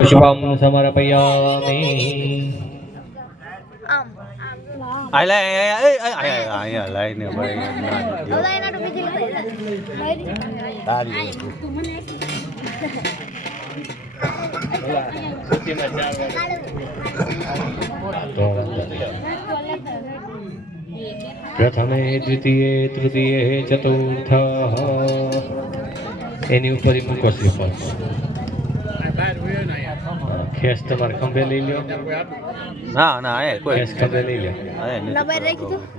पुष्पं समर्पयामि। प्रथमे द्वितीये तृतीये चतुर्थः एनी ऊपर ही મૂકો શ્રીફળ ખેસ તમારે ખંભે લઈ લ્યો ના ના એ કોઈ ખેસ ખંભે લઈ લ્યો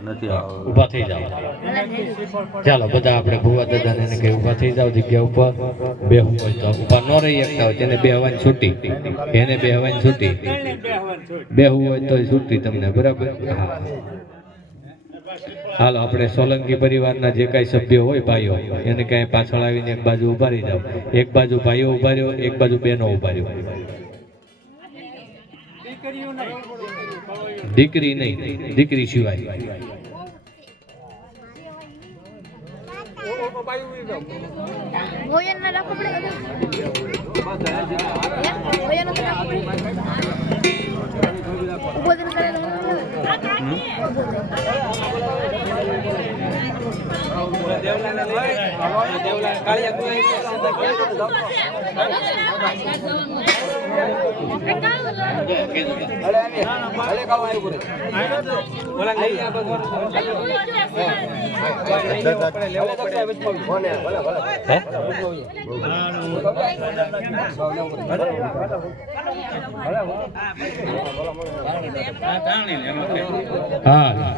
નથી ઊભા થઈ જાવ ચાલો બધા આપણે ભુવા દાદાને એને કે ઊભા થઈ જાવ જગ્યા ઉપર બેહવું હોય તો ઊભા ન રહી શકતા હોય તેને બેહવાની છૂટી એને બેહવાની છૂટી બેહવું હોય તો છૂટી તમને બરાબર હા હાલો આપણે સોલંકી પરિવારના જે કાંઈ સભ્યો હોય ભાઈઓ એને કાંઈ પાછળ આવીને એક બાજુ ઊભા રહી જાવ એક બાજુ ભાઈઓ ઊભા રહ્યો એક બાજુ બહેનો ઊભા રહ્યો દીકરી નહીં દીકરી સિવાય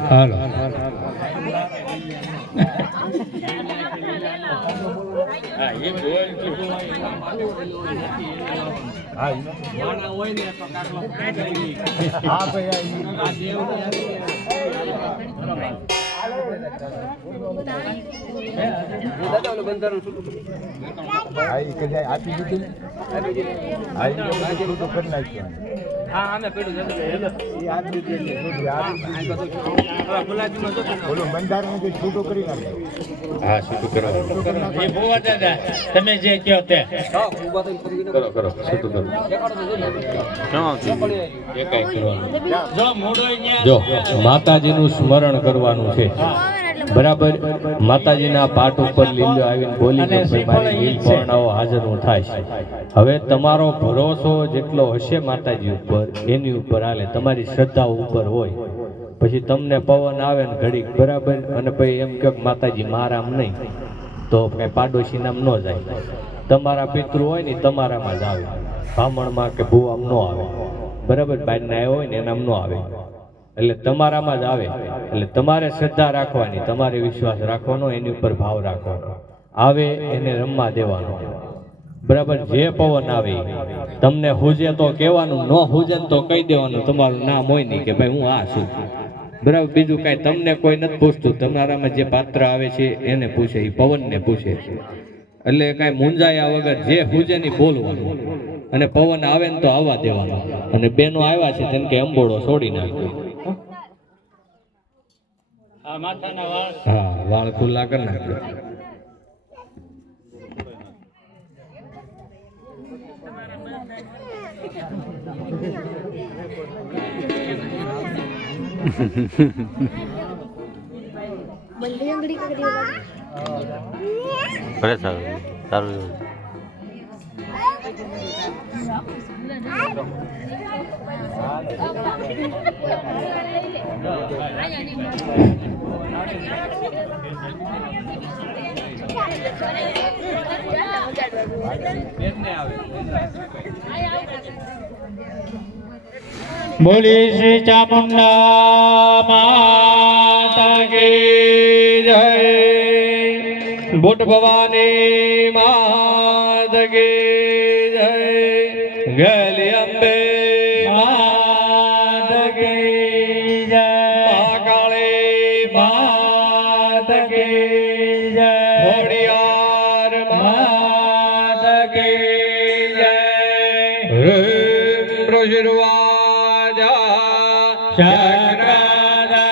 હાલો તમે જે કહો તે કરો જો માતાજીનું સ્મરણ કરવાનું છે બરાબર માતાજીના પાઠ ઉપર લીલો આવીને બોલીને મારી લીલ પરણાવો હાજર હું થાય હવે તમારો ભરોસો જેટલો હશે માતાજી ઉપર એની ઉપર હાલે તમારી શ્રદ્ધા ઉપર હોય પછી તમને પવન આવે ને ઘડીક બરાબર અને પછી એમ કે માતાજી મારામ નહીં તો કઈ પાડોશી નામ ન જાય તમારા પિતૃ હોય ને તમારામાં જ આવે બ્રાહ્મણમાં કે ભૂવામ ન આવે બરાબર બહારના આવ્યો હોય ને એનામ ન આવે એટલે તમારામાં જ આવે એટલે તમારે શ્રદ્ધા રાખવાની તમારે વિશ્વાસ રાખવાનો એની ઉપર ભાવ રાખવાનો આવે એને રમવા દેવાનો બરાબર જે પવન આવે તમને હુજે તો કહેવાનું ન હુજે તો કહી દેવાનું તમારું નામ હોય નહીં કે ભાઈ હું આ છું બરાબર બીજું કાંઈ તમને કોઈ નથી પૂછતું તમારામાં જે પાત્ર આવે છે એને પૂછે એ પવનને પૂછે એટલે કાંઈ મૂંઝાયા વગર જે હુજે ની બોલવાનું અને પવન આવે ને તો આવવા દેવાનો અને બેનો આવ્યા છે તેમ કે અંબોળો છોડી નાખ્યો હા વાળ ખુલ્લા કરી નાખ્યો ભલે સારું સારું બોલી શ્રી ચામુંડા માતા કી જય બુટ ભવાની માતા કી જય ગલી અંબે માતા કી જય મહાકાળી માતા કી જય ખોડિયાર માતા કી જય ચક્રદયા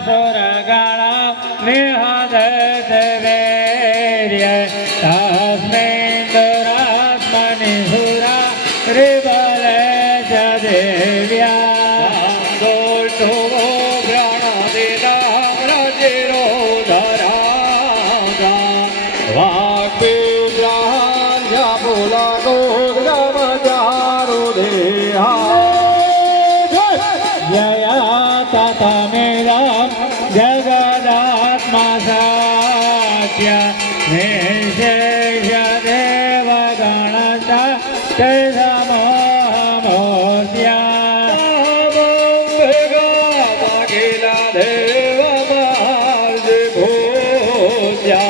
સુરગણા નિહદત વેર્ય તસ્મિન દુરાત્મનિ સુરા રે विबले च देव्या दोषो प्राणदिनाम्रजिरोधरा वाक्विग्रहान्या पुलगोगमचारुदेहा जया ततमिदं जगदात्मसाख्य निशेषदेवगणता समोहमोद्या देवमार्जिभूत्या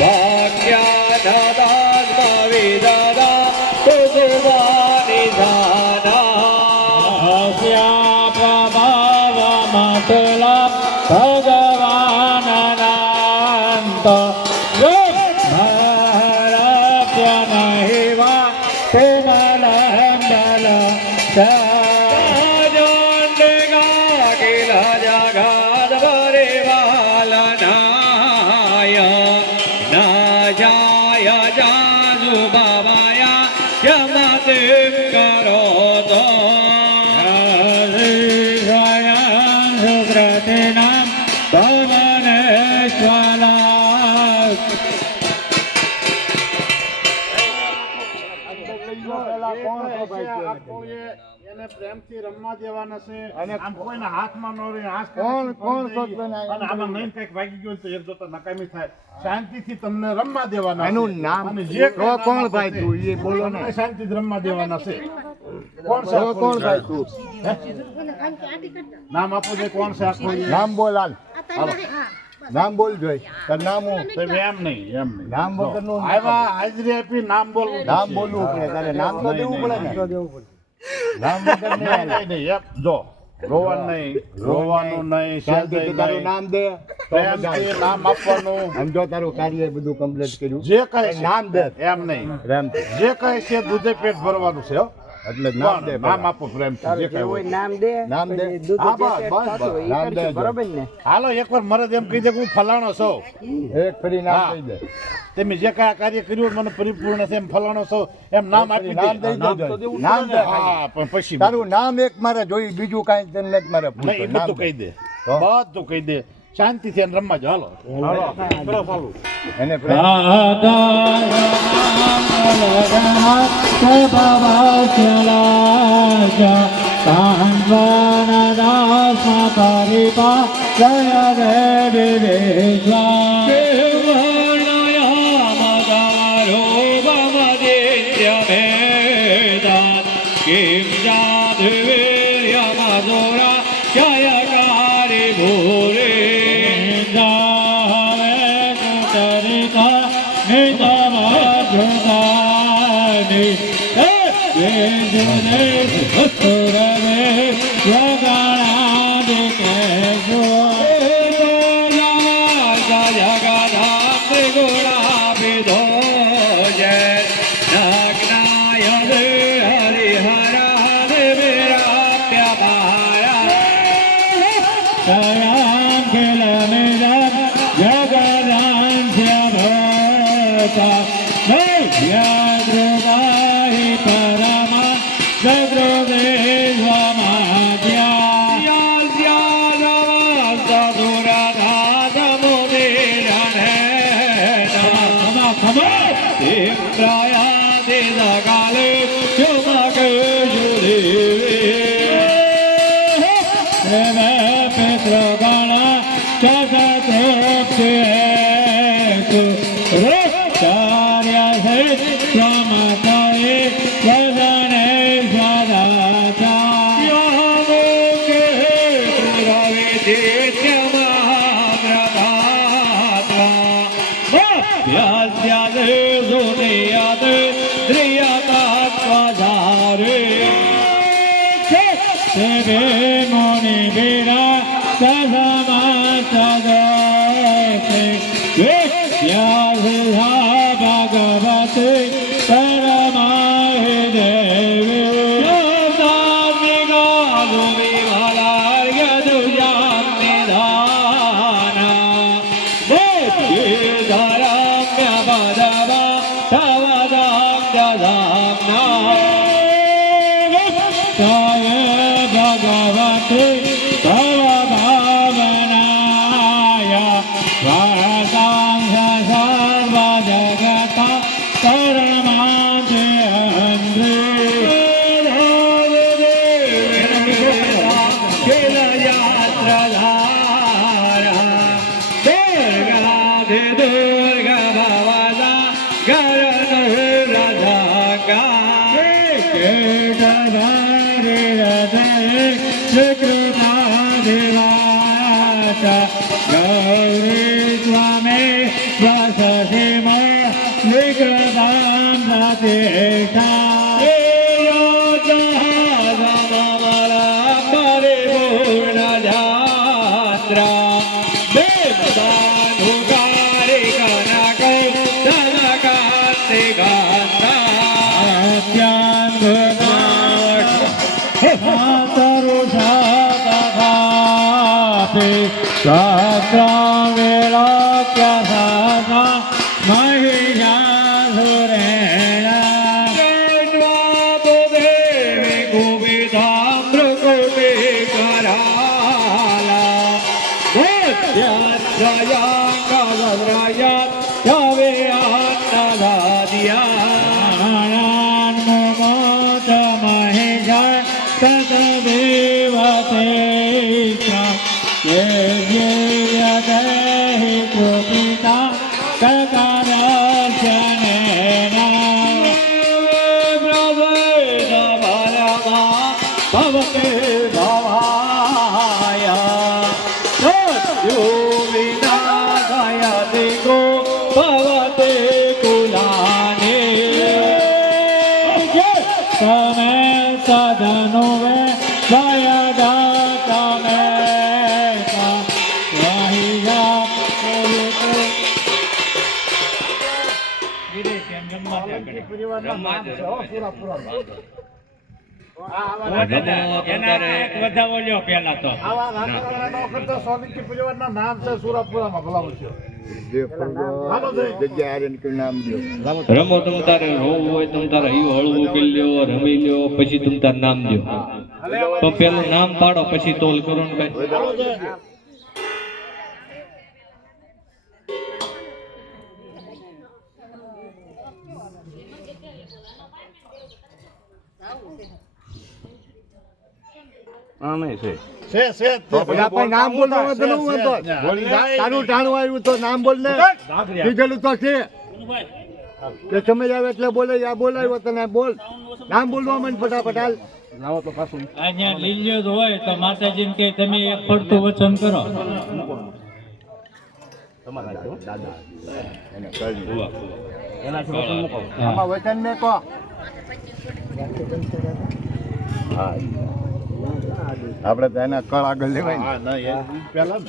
भाग्यानदात्मविददा कुसुमानिधाना प्रभावमतुला भगवाननान्त भारप्य महिमा कुमलम्बल किल जगद परिपालनाय नाजाय जाजु बाबाय यमतिं करोतु सुकृतिनां भवनेश्वरा એને પ્રેમથી રમવા દેવાના છે અને આમ કોઈના હાથમાં ન રહે હાથ અને આમાં નહીં કંઈક વાગી ગયું તો એક જોતા નકામી થાય શાંતિથી તમને રમવા દેવાના એનું નામ અને જે કોણ ભાઈ તું એ બોલો ને શાંતિથી રમવા દેવાના છે કોણ છે કોણ ભાઈ તું નામ આપો જે કોણ છે આખો નામ બોલ હાલ નામ બોલ જોઈ તાર નામ હું તો એમ નહીં નામ વગરનું આવ્યા હાજરી આપી નામ બોલવું નામ બોલવું પડે તારે નામ તો દેવું પડે ને નામ વગર નહીં એમ જો રોવાનું નહીં શાંતિથી તારું નામ દે પ્રેમથી નામ આપવાનું સમજો તારું કાર્ય બધું કમ્પ્લીટ કર્યું જે કઈ નામ દે એમ નહીં જે કઈ છે દૂધે પેટ ભરવાનું છે એટલે નામ દે નામ આપો પ્રેમથી જે કઈ હોય નામ દે હા બસ નામ દે બરાબર ને હાલો એકવાર મરદ એમ કહી દે કે હું ફલાણો છું એક ફરી નામ કહી દે તમે જે કઈ કાર્ય કર્યું મને પરિપૂર્ણ છે એમ ફલાણો છો એમ નામ આપી દે નામ દે હા પણ પછી તારું નામ એક મારે જોઈ બીજું કાંઈ તને નથી મારે નહીં બધું કહી દે બધું કહી દે શાંતિથી એને રમવા જો હાલો એને किं जाधुवीर्यमधुरा जयकारि भूरे जावेतरिता नितमधुतानि वेदुने सुरवे जगणादिकेषु जगदात्रि गुणाभिधो जय नग्नाय यद्रुवाहि परमा सद्रुवे स्वमाद्या प्रयादिदकाले पितृगण कार्य से स्वमतये वदने सदाचा मुनिवीरा भगवती परमाहि देवी ભવભાવનાય વાસાં સર્વ જગત કરમાંતે ગૌરી સ્વામે વસસિમ વિક્રતાં પ્રતિષ્ઠા પરિપૂર્ણ જાત્રા દેવદાનુકારી કનક ધનકાંતિ વધાવો લ્યો પેલા તો આવા રામકૃષ્ણનો વખત સોલંકી પરિવારના નામ છે સુરાપુરામાં ભલામણ છે. જગ્યા હારે નીકળી નામ દો. રમો તમ તારે રોવું હોય તમ તારે ઈ હળવું કરી લ્યો રમી લ્યો પછી તમ તાર નામ દો તો પેલું નામ પાડો પછી તોલ કરો ને ભાઈ. તો પછી આપણે નામ બોલવા તો ન વાંધો. તારું ટાણું આવ્યું તો નામ બોલ ને. કીધેલું તો છે કે સમય આવે એટલે બોલે આ બોલાવ્યો તને બોલ. નામ બોલવા મને ફટાફટ હાલ. અહીંયા લીલ્યો જ હોય તો માતાજીને કે તમે એક પડતું વચન કરો. આમાં વચન ને કહો. આપણે તો એના કળ આગળ લેવાય ને. પેલા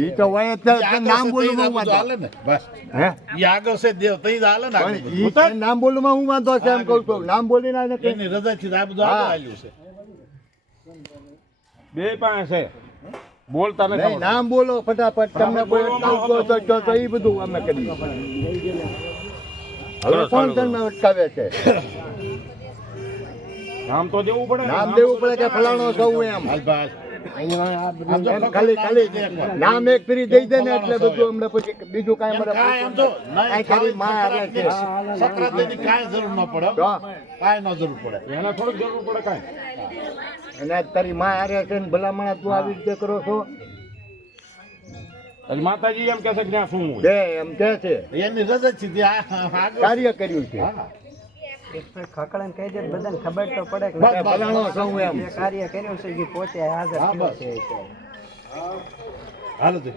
ઈ તો હોય જ તે નામ બોલવામાં હું વાંધો. હે ઈ આગળ છે દેવ તઈ જ હાલે ને પણ ઈ તે નામ બોલવામાં હું વાંધો છે એમ કહું છું. નામ બોલીને આને કઈ એની રજા થી આ બધું આગળ આવ્યું છે બે પાસે બોલતા નહીં, નામ બોલો ફટાફટ. તમને કોઈ અટકાવતો તો ઈ બધું અમે કરીએ. હવે કોણ તમને અટકાવે છે? નામ તો દેવું પડે. નામ દેવું પડે કે ફલાણો સૌ એમ. એમ ખાલી નામ એક ફરી દઈ દે ને એટલે બધું અમને પછી બીજું કાંઈ અમારે કાંઈ એમ તો કાંઈ ખાલી માં આવે છે. સંક્રાંતિની કાંઈ જરૂર ન પડે તો કાંઈ ન જરૂર પડે એને થોડીક જરૂર પડે કાંઈ. અને તારી માં હારે છે ને ભલામણ તું આવી રીતે કરો છો એટલે માતાજી એમ કહે છે કે ત્યાં શું હોય. કે એમ કે છે એની રજા થી આગળ કાર્ય કર્યું છે. ખકડન કહી દે બધાને ખબર તો પડે કે બસ ફલાણો સૌ એમ. જે કાર્ય કર્યું છે એ પોતે હાજર થયો છે હાલો તો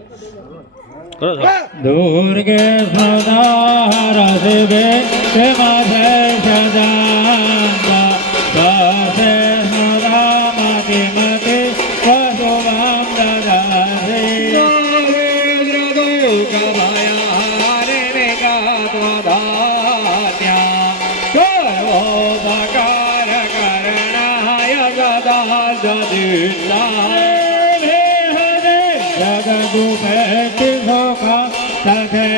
દુર્ગે સદાર શિવે તે માથે સદાંતા પાસે સદામતિ મતિ વસુવામ દદાસે રુદ્ર દુઃખભયા રે મેઘાત્વધાત્યા સર્વોપકાર કરણાય સદા જદિતા જગદુપેતિ સુખ તથે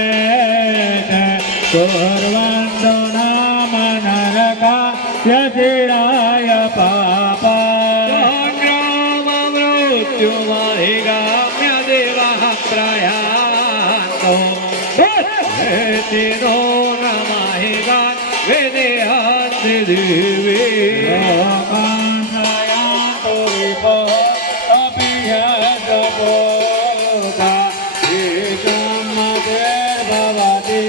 कुर्वन्तु नाम नरका व्यतिराय पापा मृत्युमधिगाम्य देवः प्रयान्तो वेदिनो नमहिगा वेदेहान्ति दिवे लोकान्त्रयान्तो विपो अपि यदपोता भवति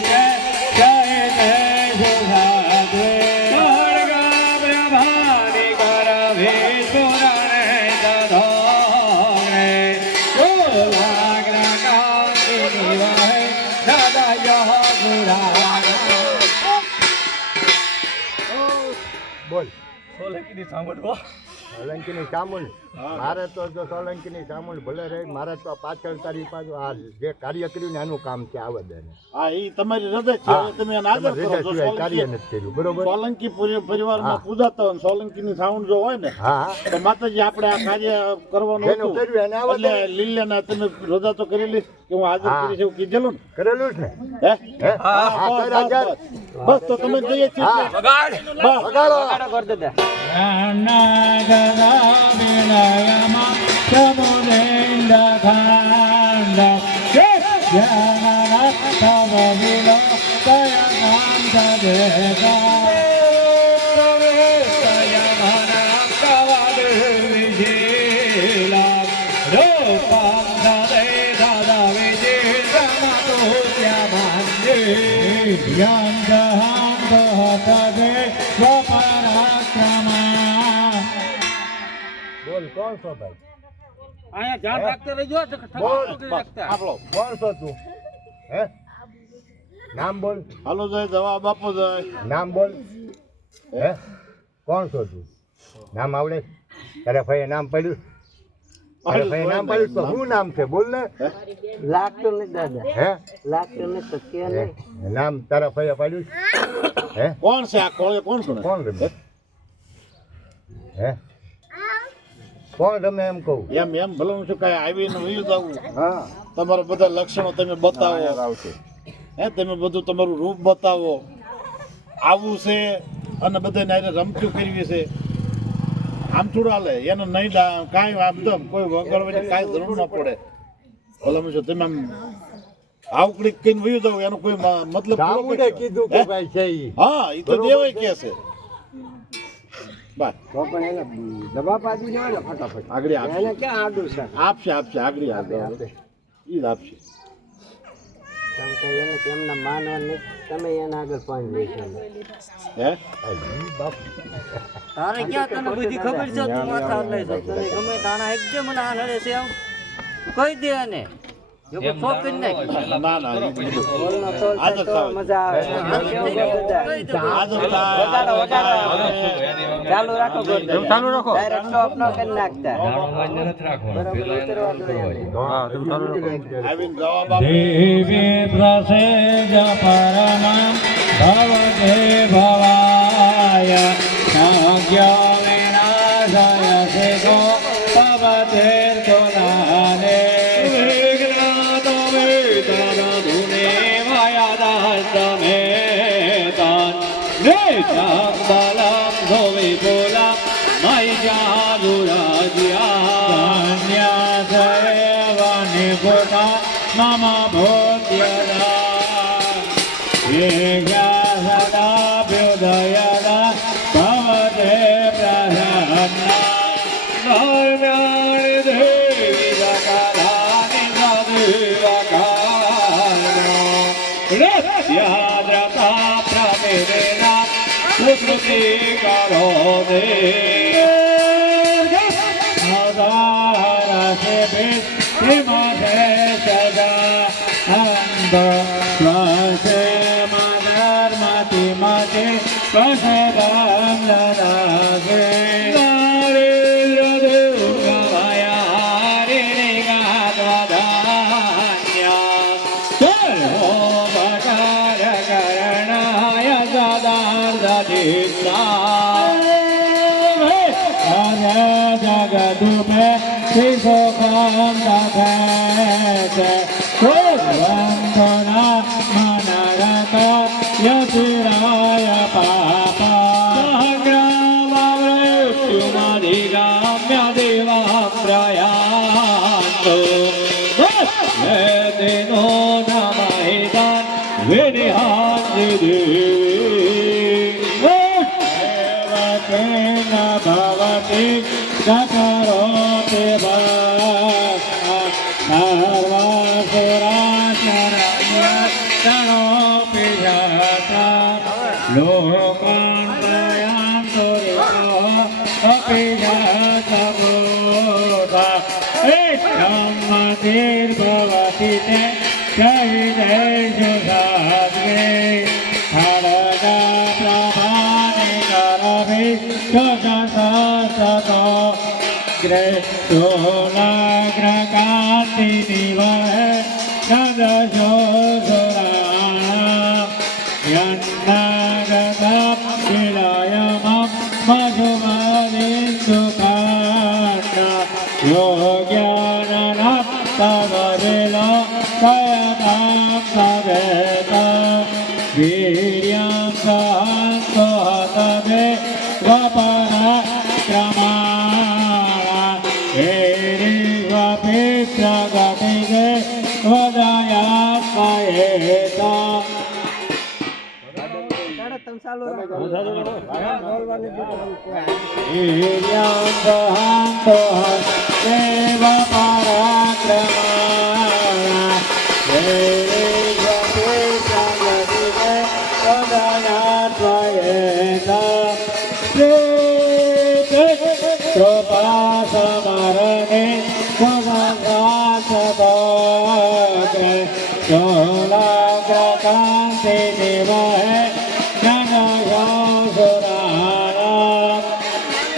जयते सुधाते खड्गप्रभानि करभीषुरणे दधोग्रे शोभाग्रकान्तिनिवहे सदयः पुराणः બોલ સોલંકીની ચામુંડ મારે તો જો સોલંકીની ચામુંડ ભલે રહે મારે તો પાછળ તારી પાછું આ જે કાર્ય કર્યું ને આનું કામ છે આવે દે હા એ તમારી હૃદય છે હવે તમે એને આદર કરો છો કાર્ય નથી કર્યું બરોબર સોલંકી પરિવારમાં પૂજાતા હોય સોલંકીની સાઉન્ડ જો હોય ને હા તો માતાજી આપણે આ કાર્ય કરવાનું એનું હતું કર્યું એને આવે એટલે લીલાના તમે રજા તો કરેલી કે હું હાજર કરીશ એવું કીધેલું ને કરેલું છે હે હે હા, હા બસ, કર્યા બસ, બસ તો તમે જઈએ છીએ હા બસ. વગાડો विनयमा समुदेन्द्रखण्ड तव विलो दयकान्तदेका रूपं ददे ददविजितमतुल्यमन्ये यन्दहान्तदे स्वपराक्रमा બોલ કોણ છો ભાઈ અહીંયા ધ્યાન રાખતે રહેજો બોલ આપણો કોણ છો તું હે નામ બોલ હાલો જાય જવાબ આપો જાય નામ બોલ હે કોણ છો તું નામ આવડે તારે ભાઈ નામ પડ્યું તારે ભાઈ નામ પડ્યું તો શું નામ છે બોલ ને લાગતું નથી દાદા હે લાગતું નથી તો કે નહીં નામ તારા ભાઈ પડ્યું હે કોણ છે આ કોણ છે કોણ રમે હે કોણ રમે એમ કહું એમ ભલે હું શું કાંઈ આવીને વયું જવું હા તમારા બધા લક્ષણો તમે બતાવો આવશે હે તમે બધું તમારું રૂપ બતાવો આવું છે અને બધાને હારે રમતું કરવી છે આમ થોડું હાલે એને નહીં કાંઈ આમ તો કોઈ વગાડવાની કાંઈ જરૂર ન પડે ભલે હું શું તમે આમ આવકડી કહીને વયું જવું એનો કોઈ મતલબ થોડો ચામુંડે કોઈ- કીધું કે હે? ભાઈ છે ઈ હા એ તો દેવાય કે છે બસ તો પણ એને જવાબ આપી દેવાય ને ફટાફટ આગળ આપશે એને ક્યાં આડું છે આપશે આગળ ઈ જ આપશે કેમ કે એને તેમના માનવા નહીં તમે એના આગળ પાંચ લેશો હે તારે ક્યાં તને બધી ખબર છે તું માથા લઈ જાય તને ગમે તાણા એકદમ ના લડે છે આમ કહી દે ને જો કોઈ ફોકર નાખ ના ના ઈ બધું. બોલનો તોલ થાય આદર તો થાય. મજા આવે કહી દે આદર થાય. વગાડો, વગાડો. ચાલુ રાખો ગોળ. ચાલુ રાખો. ડાયરેક્ટ સ્ટોપ ન કરી નાખતા નાનો માન્ય નથી રાખવાનો બરાબર પેલા એને ઉતરવા દો કરવાનું. એને. હા તમે ચાલુ રાખો આવીને જવાબ આપો. देवी प्रसेज परमं भवते भवाय नाज्ञो विनाशाय सिको भवते कुलाले विघ्नातो वेदनधुने वयदस्तमेतान् नित्यं बलं सुविपुलं मय्यादुराज्यान्यासैव निपुता मम भूत्यदा येया सदाभ्युदयदा भवते प्रसन्ना धर्म्याणि देवि सकलानि सदैवकालो हृद्याद्रता प्रमिदेना सुकृति करोति जगदुपे शिशोकं दभेते कुर्वन्तु न मनरतो તણો પિજાતા લોકાંતયાંતો અપિજાતા બોધા એ બ્રહ્મતિર ભવતિ તે જય જય સુધાગ્રે હરદા પ્રભાને કરભિ સુસસતો ગ્રે સોલાગ્રકાતિ નિવહે નદજો સુરાણા યન્નાગતમ વિલયમમ મધુમદિન્દુકાંડા યોગ્યાનનમ તવવિલો કયતામ તવેતા વીર્યં સહંતો હતવે વપરાક્રમાણા એરિવપિત્રગતિગે વદયાત્મયેતા તમે ચાલુ રાખો વીર્યં સહંતો હતવે વપરાક્રમાણા એરિવપિત્રગતિગે વદયાત્મયેતા કૃપા સમરને સુમંગાસદોગ્રે ચોલાગ્રકાંતિ નિવહે જનયો સુરાણા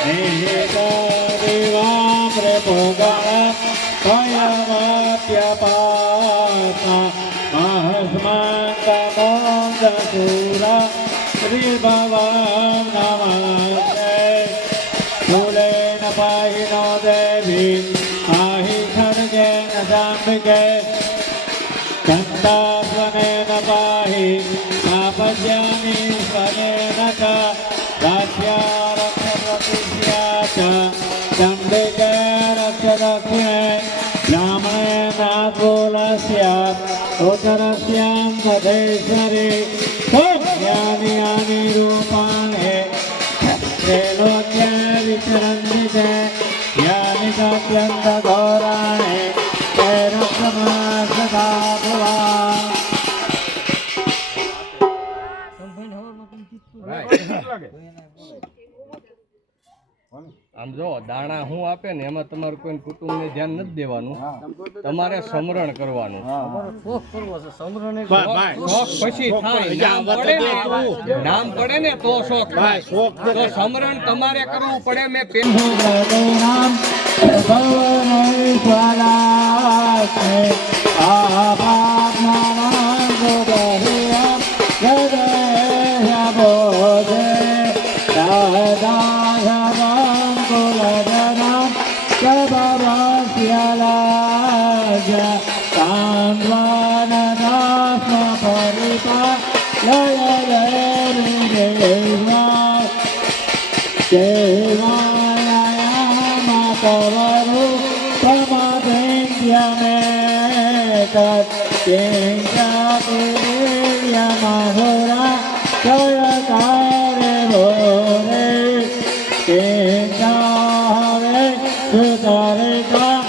નિહિત દિવામ્રે પુગણ ભયમપ્યપાતા મહસ્માંતમોદસૂરા શ્રીભવં નમસ્તે ફૂલેન પાહિનો દેવી પાહિ ખડગેન સાંભિકે ચંદાસ્વનેન પાહિ પાપજ્ઞાની સ્વનેન ચ દાસ્યા રક્ષપ્રતિષ્યા ચ ચંડિકે રક્ષદક્ષિણે બ્રાહ્મણે નાગોલસ્યા ઉત્તરસ્યાં મધેશ્વરી જ્ઞાનિયાની રૂપાણે त्रैलोक्य विचरन्ति यानि काप्यन्त घोराणे तैरक्षमा सदा भुवा આમ જો દાણા હું આપે ને એમાં તમારું કોઈ કુટુંબને ધ્યાન નથી દેવાનું, તમારે સમરણ કરવાનું. શોખ પછી થાય, નામ પડે ને તો શોખ થાય. તો સમરણ તમારે કરવું પડે. મેં Jagannatha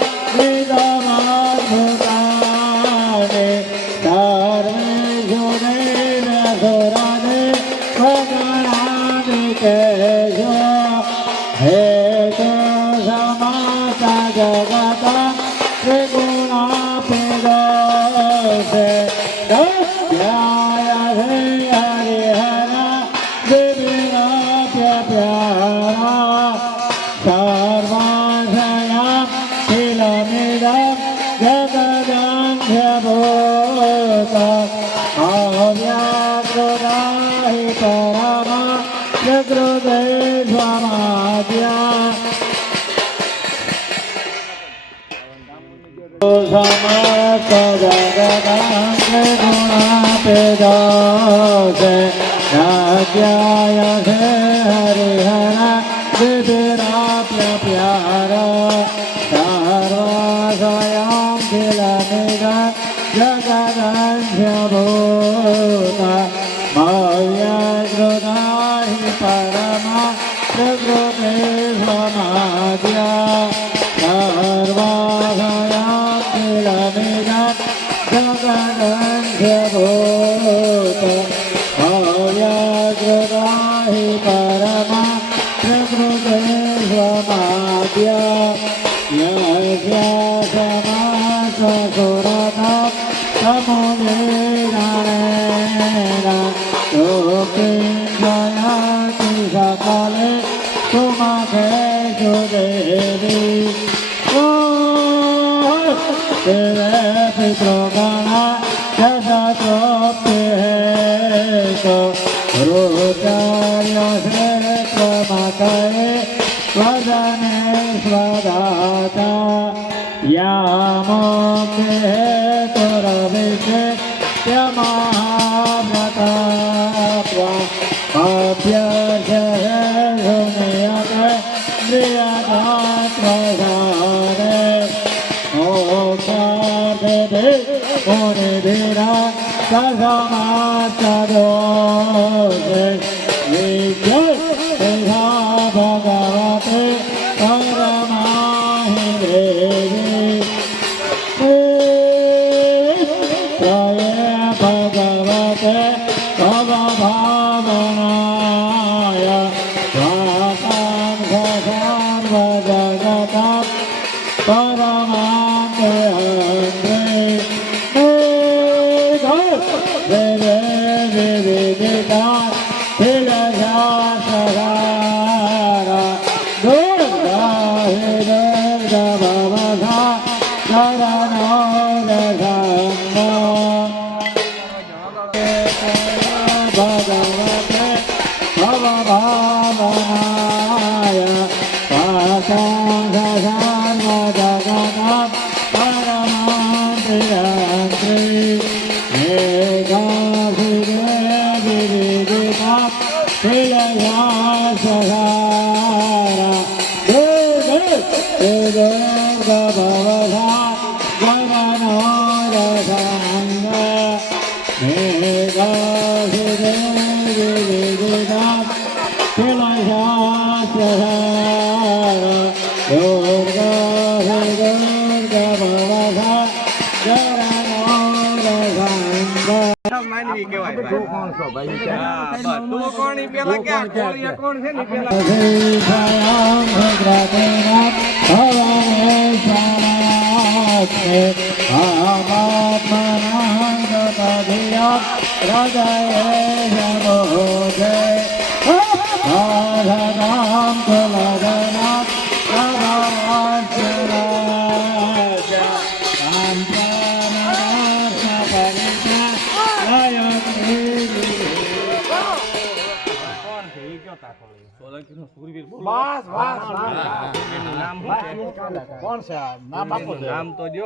કોણ છે આ? નામ આપો છે. નામ તો જો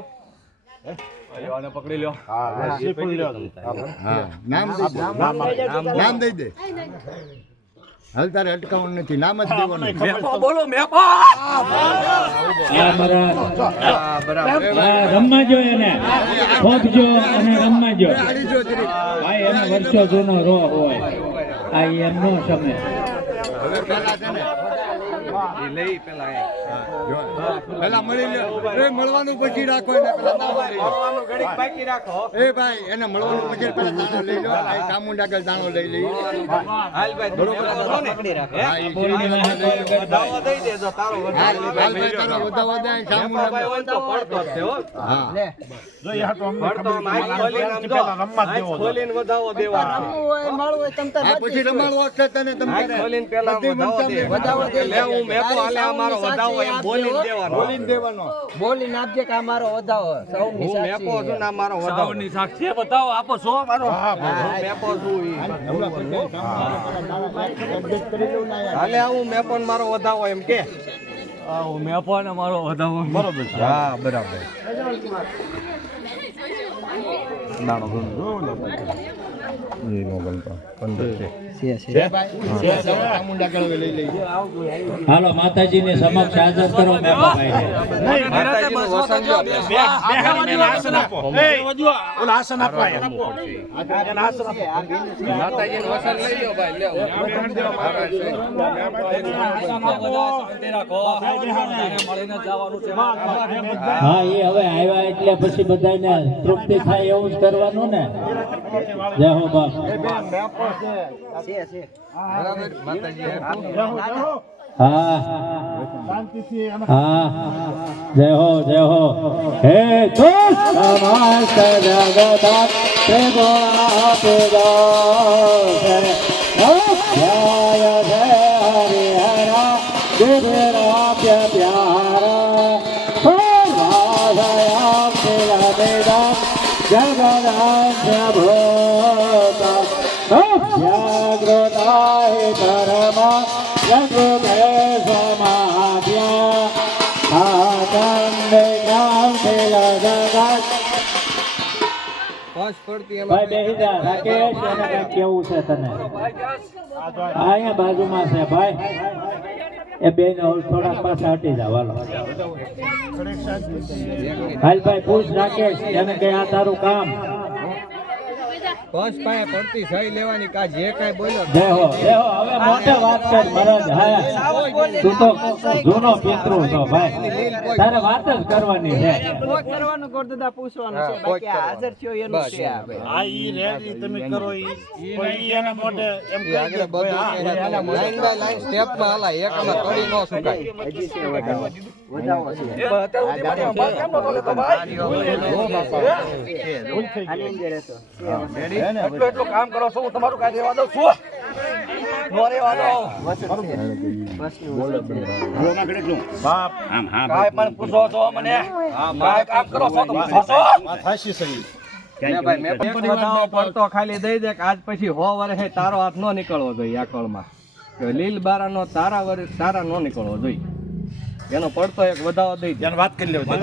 હા, શ્રીફળ લ્યો. નામ દઈ દે હાલ તારે અટકાવવાનું નથી નામ જ દેવાનું રમવા જો એને ભોગજો અને રમવા જો ભાઈ એને વર્ષો જૂનો રો હોય આ એમનો સમય પેલા મળી લે એ મળવાનું પછી રાખો એને પેલા દાણો લઈ લો એ ભાઈ એને મળવાનું પછી પેલા દાણો લઈ લો આ ચામુંડા આગળ દાણો લઈ લઈ હાલ ભાઈ તારો વધાવો દે ચામુંડા હા જો યાર તો અમને ખબર છે. પેલા રમવા જ દેવો છે. આ પછી રમાડવો છે તને તમે બોલીને દેવાનો બોલીને આપજે કે આ મારો વધાવો સૌની સાક્ષી હાલે આવું મેં પણ મારો વધાવો એમ કે બરોબર છે. હા બરાબર ચામુંડા આગળ લઈ લઈ હાલો માતાજીની સમક્ષ હાજર કરો મેપાભાઈને માતાજીનું વસન જો બેહાડીને આસન આપો. એય, ઓલા આસન આપો અહીંયા. એને આસન આપો. માતાજીનું વસન લઈ લો ભાઈ લેવો હા એ હવે આવ્યા એટલે પછી બધાને તૃપ્તિ થાય એવું જ કરવાનું ને જય હો બાપ છે બરાબર માતાજી હા શાંતિથી અને હા જય હો હે તો સમસ્ત જગત પ્રેમો આપેલો છે જય જય હરિ હરા દેવરા પ્યારા રાધયા તેરા વેદા જગદાંત્ય ભોતા જાગૃતાય ધર્મા જગૃતે સમાભ્યા આનંદે ગાંધેલા જગત ભાઈ બેહી જા રાકેશ એને કંઈક કેવું છે તને અહીંયા બાજુમાં છે ભાઈ એ બે ને થોડાક પાછા હટી જાવ હાલો હાલ ભાઈ પૂછ રાકેશ એને કે આ તારું કામ બસ પાસે પડતી સહી લેવાની કા જે કાઈ બોલ્યો દેહો હવે મોટે વાત કર મરજ હા તું તો જૂનો પિતૃ છો ભાઈ તારે વાત જ કરવાની છે કરવાનું ગોરદાદા પૂછવાનું છે બાકી હાજર થયો એનું છે આ ઈ રેડી તમે કરો ઈ એના મોઢે એમ કહી દે ભાઈ, હા, લાઈન બાય લાઈન સ્ટેપ માં હાલા એકમાં કડી નો સુકાય વધાવો છે આની અંદર હતો એટલું કામ કરો છો હું તમારું કાંઈ રહેવા દઉં છું નો રહેવા દઉં બાપ કાંઈ પણ પૂછો છો મને કાંઈ કામ કરો છો તો પૂછો છો આ થાશી સહી પડતો ખાલી દઈ દે કે આજ પછી 100 વર્ષે તારો હાથ નો નીકળવો જોઈએ આ કળમાં લીલ બારાનો તારા નો નીકળવો જોઈએ એનો પડતો એક વધાવો દઈ દે એને વાત કરી લેવા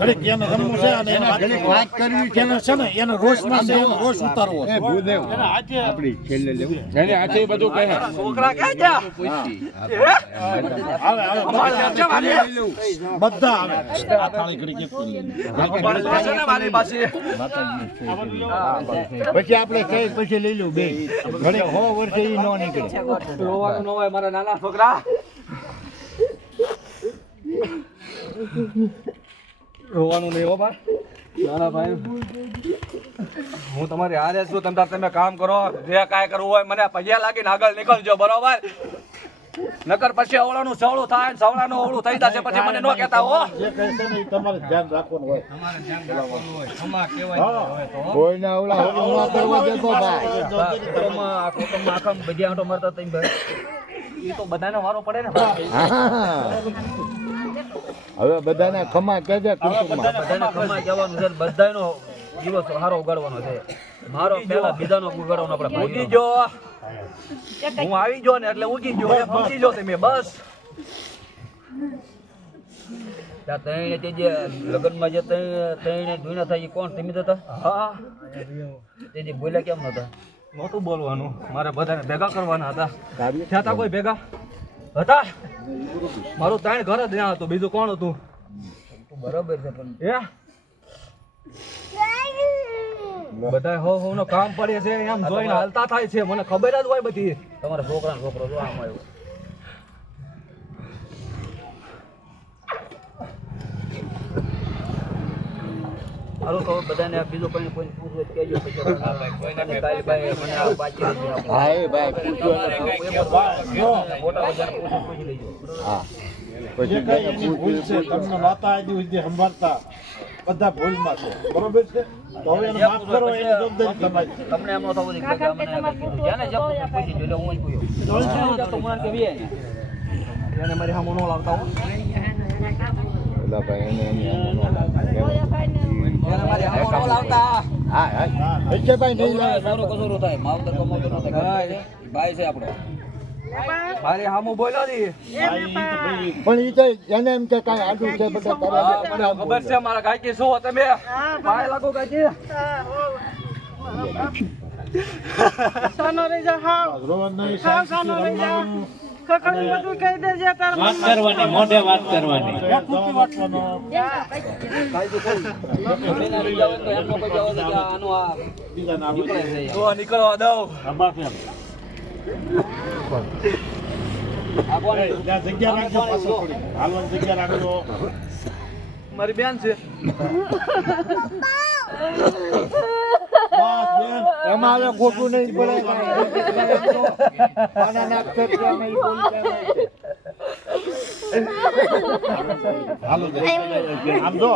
ઘડીક એને રમવું છે અને એને વાત કરવી કે છે ને એને રોષમાં છે એનો રોષ ઉતારવો છે ભૂદેવ આપણી છેલ્લે લેવું એને આજે બધું કહે છોકરા ક્યાં ગયા આવે બધા આવે આ થાળી ઘડી કેક મારી પાસે પછી આપણે કઈ પછી લઈ લઉં બે ઘરે 100 વર્ષે ઈ નો નીકળે રોવાનું ન હોય મારા નાના છોકરા રોવાનું નહીં હો બા નાના ભાઈ હું તમારી હારે છું તમે કામ કરો જે કાંઈ કરવું હોય મને પૈયા લાગીને આગળ નીકળજો બરોબર નકર પછી અવળાનું સવળું થાય સવળાનું અવળું થઈ જશે પછી મને ન કહેતા હો જે કહે છે ને ઈ તમારે ધ્યાન રાખવાનું હોય કોઈના ઓલા હોલું ન કરવા દેતો ભાઈ આખા બધી આંટો મારતા તઈ એ તો બધાને વારો પડે ને હવે બધાને ખમા કહેજે કુટુંબમાં બધાને ખમા કહેવાનું છે બધાનો દિવસ સારો ઉગાડવાનો છે મારો પહેલા બીજાનો ઉગાડવાનો આપણે ઉગી જો હું આવી ગયો ને એટલે ઉગી ગયો એમ સમજી જો તમે બસ ત્યાં તઈને તે જે લગ્નમાં જે તઈને ધૂણા થાય એ કોણ તમે હતા હા તે જે બોલ્યા કેમ નતા નહોતું બોલવાનું મારે બધાને ભેગા કરવાના હતા થયા હતા કોઈ ભેગા હતા મારું ત્રણ ઘર જ ત્યાં હતું બીજું કોણ હતું બરાબર છે પણ બધા હો નો કામ પડે છે એમ જોઈને હાલતા થાય છે મને ખબર જ હોય બધી તમારા છોકરાનો છોકરો જો આમ આવ્યો હાલો તો બધાને બીજું કોઈ પૂછવું કહેજો પછી કાલે ભાઈ મને આ બાકી હા એ ભાઈ પૂછો મોટા બજાર પૂછી લેજો હા જે કઈ એની ભૂલ છે તમને માતા આદિ સુધી સંભાળતા બધા ભૂલમાં છે બરોબર છે તો હવે એને માફ કરો એની જવાબદારી તમારી તમને એમ ન થવું જોઈએ કે મને આગળ કીધું જ્યાંને જપ પૂછી જોજો હું જ પૂછ્યો તો મને કે વીએ એને મારી સામું ન લાવતા હો ઓલા ભાઈ એને એને મારી સામું ન લાવતા હા હા એટલે ભાઈ નહીં લાવે સારો કસોરો થાય માવતર કમાવતર ન થાય ભાઈ છે આપણો મારી સામું બોલ્યો ની પણ ઈ તો એને એમ કે કાંઈ આડું છે બધા તારા મને ખબર છે મારા કાકી શું તમે ભાઈ લાગો કાકી રોવાનું નહીં, શાંતિથી રમવાનું. વાત કરવાની મોઢે વાત કરવાની ક્યાં ખૂટી વાટવાનો? બીજાને આપણે તો નીકળવા દઉં આમાં કેમ? ત્યાં જગ્યા રાખજો પાછળ થોડી. હાલવાની જગ્યા રાખજો. મારી બેન છે બસ બેન. એમાં હવે ખોટું નહીં પડે આના નાક છે ત્યાં નહીં બોલી જાય. હાલો આમ જો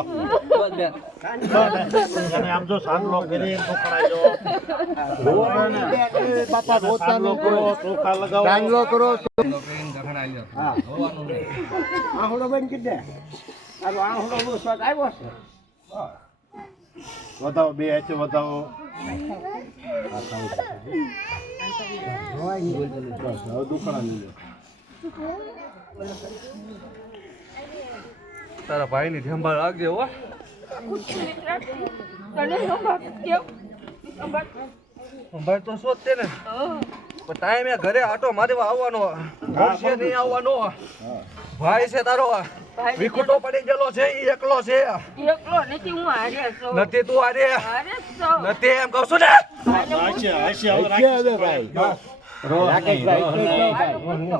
આમ જો સાંડલો કરી બાપા સાંડલો કરો ચોખા લગાવો ચાંદલો કરો આહોડો બંધ કરી દે આહોડો બહુ સ્વાદ આવ્યો છે વધાવો બે હાથે વધાવો તારા ભાઈની સંભાળ રાખજે હો સંભાળ તો શું જ તે ને પણ ટાઈમે ઘરે આટો મારવા આવવાનો ઘરશે નહીં આવવાનો ભાઈ છે તારો વિખૂટો પડી ગયેલો છે ઈ એકલો છે નથી તું આરે નથી એમ કહું છું ને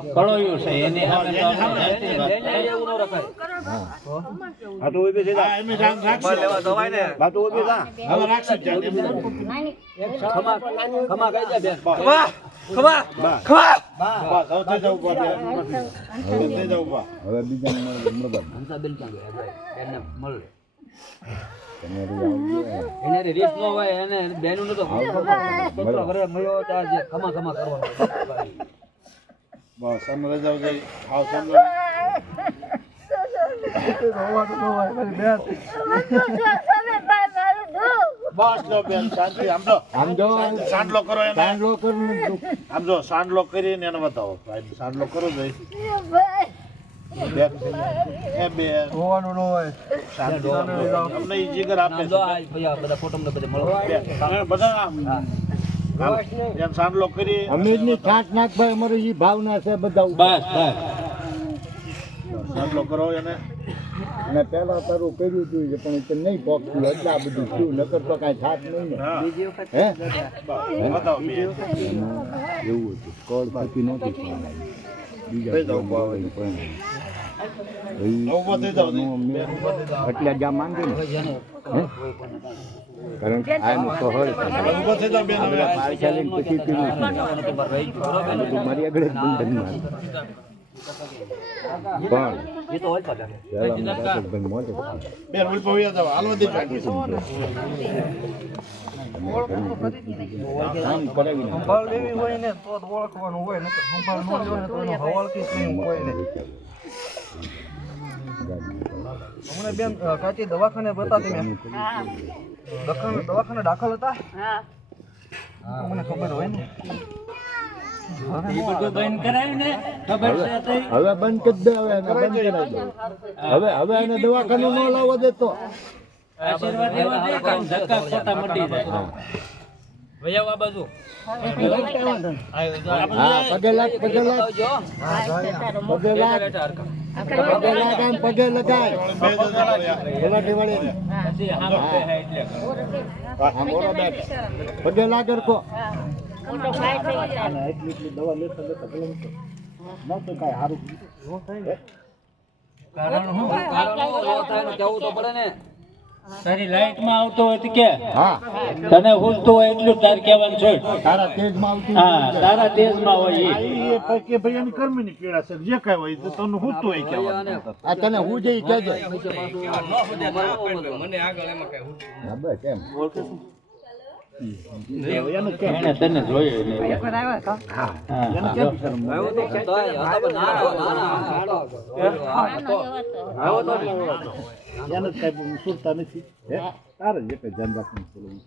કળોયું છે એની સામે તો આપણે સંભાળ લેવા દવાય ને ખમા કહી દે બેન ખમા ખમા ખમા હવે બીજા હંસાબેન ક્યાં ગયા બેનને મળે એને રીસ નો હોય એને બેનું નતો છોકરો ઘરે મળ્યો તો આજે ખમા ખમા કરવાનો બસ સમરે જાવ જઈ આવ સમરે બસ જો બેન શાંતિ આમ જો સાંડલો કરો એને ચાંદલો કરું આમ જો સાંડલો કરીને એને બતાવો સાંડલો કરો જઈ બે હોવાનું ન હોય અમને ઈ જીગર આપે આમ જો આ ભૈયા બધા ફોટો ને બધે મળો બધા એમ સાંડલો કરી અમીરની છાંટ નાખ ભાઈ અમારી ઈ ભાવના છે બધા બસ બસ સાંડલો કરો એને અને પહેલા તારું કર્યું હતું કે પણ એ નહીં પોકતું એટલે આ બધું થયું નકર તો કાંઈ થાત નહીં ને હે બતાવો બે એવું હતું કોળ થતી નહોતી બીજા ઉભો થઈ જાવ એટલે જ્યાં માંગે ને કારણ કે આનું તો હોય ઉભો થઈ જાવ બેન હવે ચાલીને પછી પીવું મારી આગળ જ બંધન પણ એ તો હોય છે પહેલા ભાઈ મોટે બેન ઉભો વયા જાવ હાલવા દેજો સંભાળ લેવી હોય ને તો જ ઓળખવાનું હોય ને સંભાળ ન લેવાય ને તો એનો હવાલ કીસ નહીં હોય ને હમણે બેન કાચી દવાખાને બતાતી મેં દવાખાને દાખલ હતા મને ખબર હોય ને બધું બંધ કરાયું ને ખબર છે તો હવે બંધ કરી દે હવે એને બંધ કરાવી દો હવે એને દવાખાનું ન લાવવા દેતો આશીર્વાદ એવા દે કે આમ ધક્કા ખોટા મટી જાય ભૈયા આ બાજુ હા પગે લાગ પગે લાગ પગે લાગ આમ પગે લગાય ઓલાટી વાળી પછી આમ બેહાય એટલે આમ ઓલા બેઠ પગે લાગ રખો કારણ હું જવું તો પડે ને તારી લાઈટ માં આવતો હોય તો કે હા તને હુલતું હોય એટલું તાર કહેવાનું છોડ તારા તેજમાં આવતી હા તારા તેજમાં હોય ઈ. કે ભાઈ એની કર્મની પીડા છે જે કાંઈ હોય તો તમને હુતું હોય કહેવાનું આ તને હું જઈ કહેજે હા બસ એમ એને તને જોયું નહીં. હા જો. એને જ કાંઈ સુરતા નથી તારે જે કંઈ ધ્યાન રાખવાનું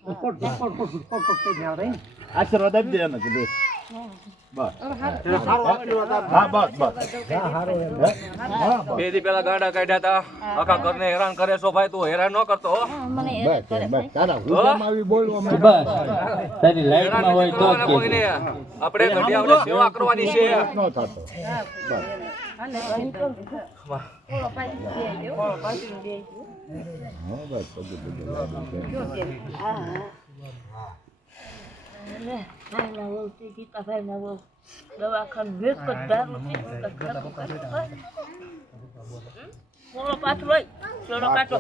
આશીર્વાદ આપી દે એને કીધું બસ હા બસ બસ બે દી પેલા ગાડા કાઢ્યા હતા આખા ઘરને હેરાન કરે છો ભાઈ તું હેરાન ન કરતો હો. બસ બસ તારા હુકમ આવી બોલવા બસ તારી લાઈટ માં હોય તો જ કોઈને કહેજે. આપણે ઘડિયાળની સેવા કરવાની છે ન થતો બસ હા બસ પગે પગે લાગી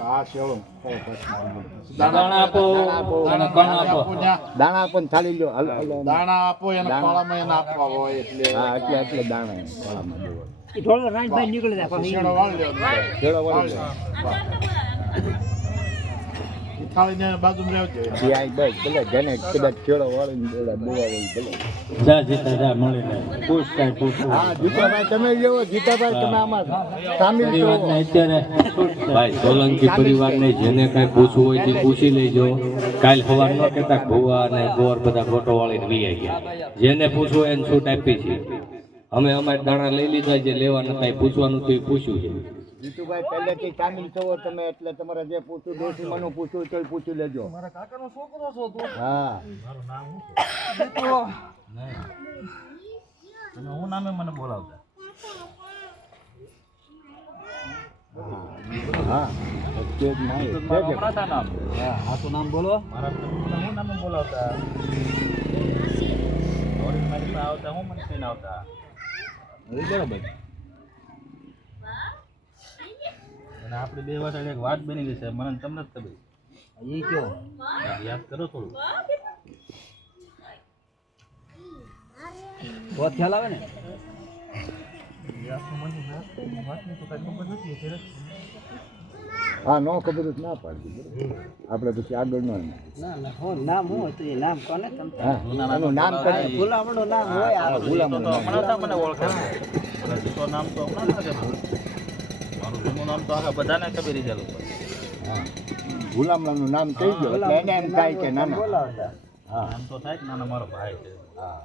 આ શેળો દાણા આપો અને કણ આપો દાણા પણ થાળી લ્યો હાલ હાલ દાણા આપો એને ખોળામાં એને આપવા હોય એટલે હા એટલે દાણા ખોળામાં દેવા એ થોડો રાજભાઈ નીકળી જાય પછી છેડો વાળી લેવાનો. ચેડો વાળી ઈ થાળીને બાજુમાં રહેજો. ત્યાં બસ ભલે જેને કદાચ ચેડો વાળીને બોલાવે ભલે. જા જીતા જા મળીને પૂછ કાંઈ પૂછવું હા જીતાભાઈ તમે જેવો જીતાભાઈ તમે આમાં સામેલ છો. પરિવારને અત્યારે છૂટ છે. ભાઈ સોલંકી પરિવારને જેને કાંઈ પૂછવું હોય તે પૂછી લેજો. કાલ સવાર ન કહેતા ભુવા અને ગોર બધા ફોટો વાળીને વી ગયા. જેને પૂછવું હોય એને છૂટ આપી છે. અમે અમારે દાણા લઈ લીધા જે લેવા નતા એ પૂછવાનું તો એ પૂછ્યું છે. જીતુભાઈ પહેલેથી સામેલ છો તમે એટલે તમારે જે પૂછવું ડોશીમાનું પૂછવું હોય તો એ પૂછી લેજો. મારા કાકાનો છોકરો છો તું હા તમે હું નામે મને બોલાવતા હા એટલે જ ના એટલે જ. હમણાં નામ હા આખું નામ બોલો મારા હું નામે બોલાવતા આવતા હું મને કહીને આવતા બરાબર અને આપણે બે વાટે એક વાત બની ગઈ છે મને ને તમને જ ખબર એ કયો યાદ કરો થોડું બહુ ખ્યાલ આવે ને હા નો ખબર જ ના પાડતી આપણે પછી આગળ નો નામ હું હતું એ નામ કોને તમે હા એનું નામ કરે ભૂલામણું નામ હોય આ ગુલામનું નામ. હમણાં મને ઓળખે તો નામ તો હમણાં ના ખબર મારું જૂનું નામ તો આખા બધાને ખબર છે લોકો હા ગુલામનું નામ કહી દો એટલે એને એમ થાય કે ના ના બોલાવતા હા નામ તો થાય જ નાના મારો ભાઈ છે હા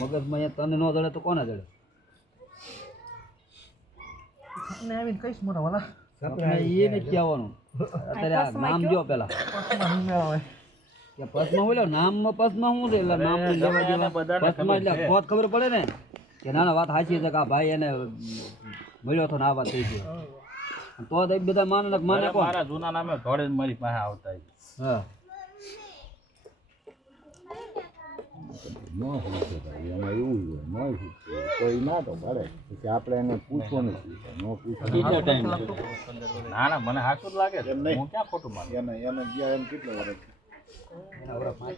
મગજમાં અહીંયા તને નો જડે તો કોને જડે આપણે એ ને કહેવાનું અત્યારે આ નામ જો પેલા કે પસમાં બોલ્યો નામમાં પસમાં શું છે એટલે નામ લેવા દેવા પસમાં એટલે ખોટ ખબર પડે ને કે ના ના વાત સાચી છે કે આ ભાઈ એને મળ્યો હતો ને આ વાત થઈ ગઈ તો જ બધા માને ને માને કોણ મારા જૂના નામે ધોળે મારી પાસે આવતા હા નો હોય છે ભાઈ એમાં એવું હોય ન કોઈ ના તો ભલે પછી આપણે એને પૂછવાનું ન પૂછવાનું કેટલો ટાઈમ ના ના મને હાચું જ લાગે છે હું ક્યાં ખોટું માનું એને ગયા એમ કેટલા વર્ષ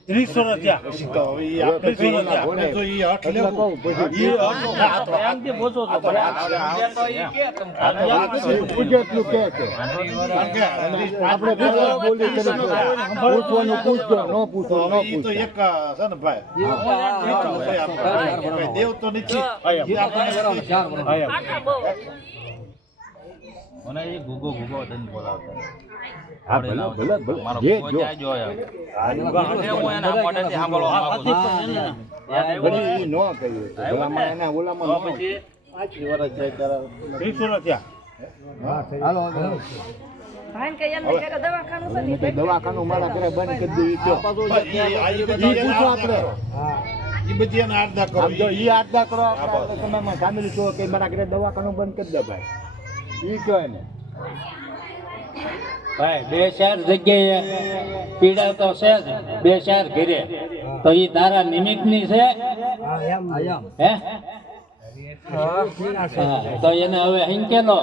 30 વર્ષ થયા. તો હવે ઈ આપણે જોઈએ ને, આપણે તો ઈ હઠ લેવું. ઈ હઠ આ તો એમથી પૂછો છો પણ પૂછે એટલું કે છે આપણે પેલા બોલી કરી પૂછવાનું પૂછજો ન પૂછો ન ઈ તો પૂછો એક છે ને ભાઈ મીઠું છે આપણે. કઈ દેવ તો નથી. ઈ આપણને મને એ ગુગો થઈને બોલાવતા હા ભલે ભલે ભલે મારો જે કોઈ જો જાય જોયા હું એના મોઢેથી સાંભળવા માંગુ છું ભલે ઈ ન કહ્યું ભલામાં એના ઓલામાં ન પછી 30 વર્ષ થયા. હાલો મેં તો દવાખાનું મારા ઘરે બંધ કરી દીધું તો ઈ ઈ બધી પૂછો આપણે ઈ બધી એને આડદા કરો. આમ જો ઈ આટલા કરો આપણે સમયમાં સામેલ છો કે મારા ઘરે દવાખાનું બંધ કરી દે ભાઈ ઈ કહે ને ભાઈ 2-4 જગ્યાએ પીડા તો છે જ 2-4 ઘરે તો ઈ તારા નિમિત્તની છે હે હા, તો એને હવે હિંકેલો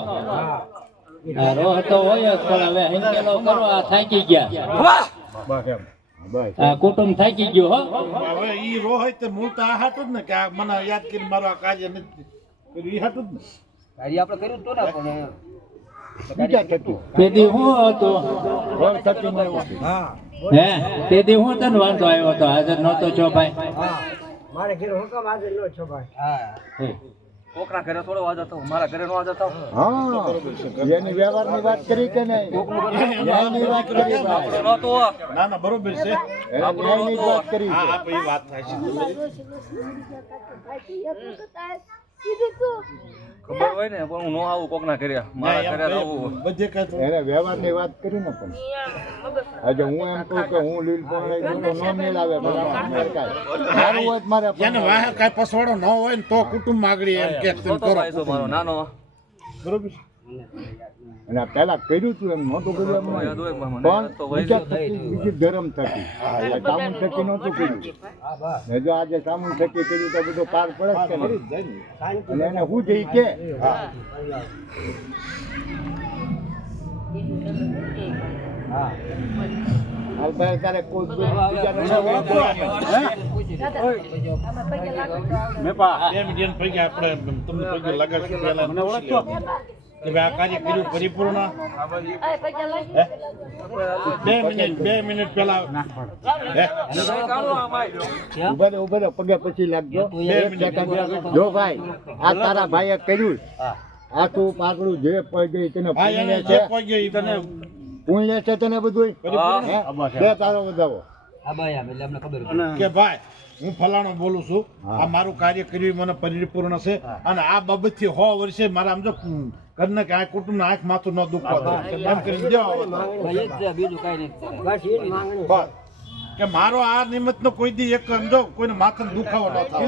રોહ તો હોય જ પણ હવે હિંકેલો કરો આ થાકી ગયા બસ એમ બસ આ કુટુંબ થાકી ગયો હો હવે ઈ રોહ તે મૂળ તો આ હાટું જ ને કે આ મને યાદ કરીને મારો આ કાર્ય નથી ઈ હાટું જ ને. કાર્ય આપણે કર્યું હતું ને પણ બીજા થતું તેથી હું હતું રોજ થતું નતું. હે તેથી હું તને વાંધો આવ્યો હતો હાજર નહોતો છો ભાઈ મારે ઘેર હુકમ હાજર ન છો ભાઈ હે. કોકના ઘરે થોડો વાજ હતો મારા ઘરે નો વાજ હતો હા એની વ્યવહારની વાત કરી કે નહીં ન્યાયની વાત કરી ભાઈ નહોતો ના ના બરોબર છે. ન્યાયની જ વાત કરી હા છે હા પછી વાત થાય છે ખબર હોય ને પણ હું નો આવું કોકના ઘરે મારા ઘરે આવું બધે કઈ તો એને વ્યવહારની વાત કરી ને પણ આજે હું એમ કહું કે હું લીલ પણ લઈ જઉં તો ન મિલાવે બરાબર મારે કાંઈ મારું હોય તો મારે જેને વાહે કાંઈ પસવાડો ન હોય ને તો કુટુંબ આગળ એમ કે તેમ નહોતો કરો ભાઈ તો મારો નાનો બરોબર છે. અને આ પહેલા કર્યું તું એમ નહોતું કર્યું એમ યાદ હોય પણ મને પણ યાદ તો હોય બીજા થકી બીજી ધર્મ થકી સામુન થકી નહોતું કર્યું ને જો આજે સામુન થકી કર્યું તો બધું પાર પડે જ કે નહીં? અને એને શું છે ઈ કે હાલ ભાઈ તારે કોઈ બીજાને મેપા 2 મિનિટ પૈકી આપણે તમને પૈકી લગાડશું પહેલા મને ઓળખો કે ભાઈ આ કાર્ય કર્યું પરિપૂર્ણ 2 મિનિટ પહેલા ઉભા રહો પગે પછી લાગજો જો ભાઈ આ તારા ભાઈએ કર્યું આખું પાકડું જે પડી ગઈ તને પુણ્ય છે તને બધું તારો વધાવો કે ભાઈ હું ફલાણો બોલું છું આ મારું કાર્ય કર્યું મને પરિપૂર્ણ છે અને આ બાબતથી 100 વર્ષે મારા આમ જો ઘરને કે આ કુટુંબના આંખ માથું ન દુખવા એમ કરીને દેવા બસ કે મારો આ નિમિત્તનો કોઈ દી એક સમજો કોઈને માથાનો દુખાવો ન થાય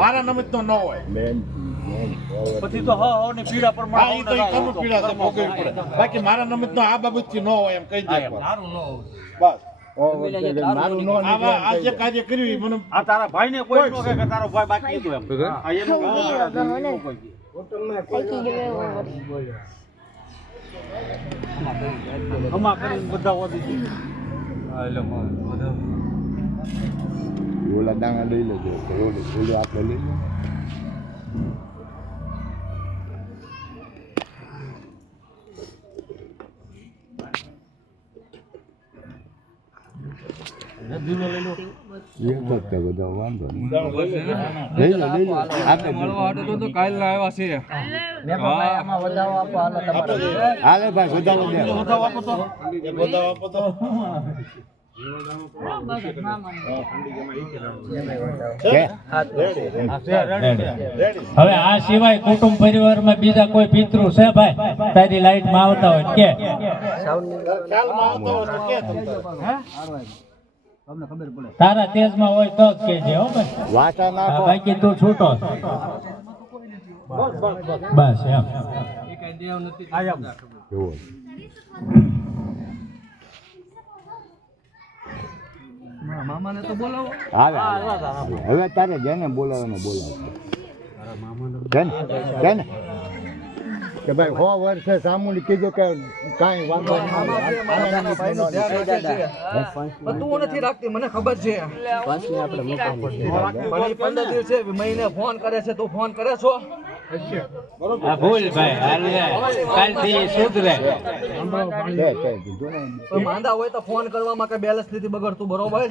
મારા નિમિત્તનો ન હોય પછી તો ની પીડા પર હા ઈ તો ઈ કનું પીડા છે ભોગવવી પડે બાકી મારા નિમિત્તનો આ બાબતથી ન હોય એમ કહી દે બસ મારું નો આ જે કાર્ય કર્યું ઈ મને આ તારા ભાઈને કોઈ ન કહે કે તારો ભાઈ બાકી હતો એમ આ એનું અમા કરીને બધા વધી ઓલા દાણા લઈ લેજો ઓલું આપણે લઈ લો બધા વાંધો લઈ લો કાલ આવ્યા છે હાલે ભાઈ વધાવો આપો તો હવે આ સિવાય કુટુંબ પરિવારમાં બીજા કોઈ પિતૃ છે ભાઈ તારી લાઈટ માં આવતા હોય કે તારા તેજમાં હોય તો જ કેજે હો ભાઈ વાટા નાખો બાકી તું છૂટો બસ એમ મામાને તો બોલાવો હવે તારે જેને બોલાવે છે ને કે ભાઈ 100 વર્ષે સામુની કીધું કે કાંઈ વાંધો તું નથી રાખતી મને ખબર છે પણ 15 દિવસ છે મહિને ફોન કરે છે તું ફોન કરે છો આ ભૂલ ભાઈ હાલ કાલથી સુધરે માંદા હોય તો ફોન કરવામાં કઈ બેલેન્સ નથી બગડતું બરોબર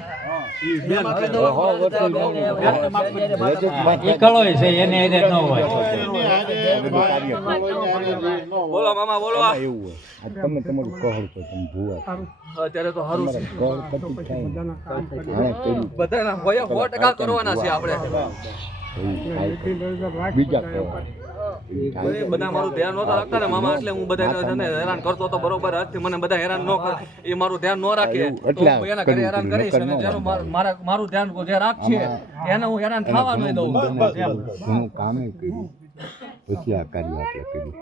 એકલો છે એને એને ન હોય બોલો મામા બોલો એવું હોય તમે તમારું કહો છો તમે ભૂવા અત્યારે તો સારું છે બધાના હોય 100% કરવાના છે આપણે બીજા બધા મારું ધ્યાન નહોતા રાખતા ને મામા એટલે હું બધાને હેરાન કરતો તો બરોબર આજથી મને બધા હેરાન ન કરે એ મારું ધ્યાન ન રાખે તો હું એના ઘરે હેરાન કરીશ અને જેનું મારું ધ્યાન જે રાખશે એને હું હેરાન થવા નહીં દઉં હું કામે કર્યું પછી આ કાર્ય આપણે કર્યું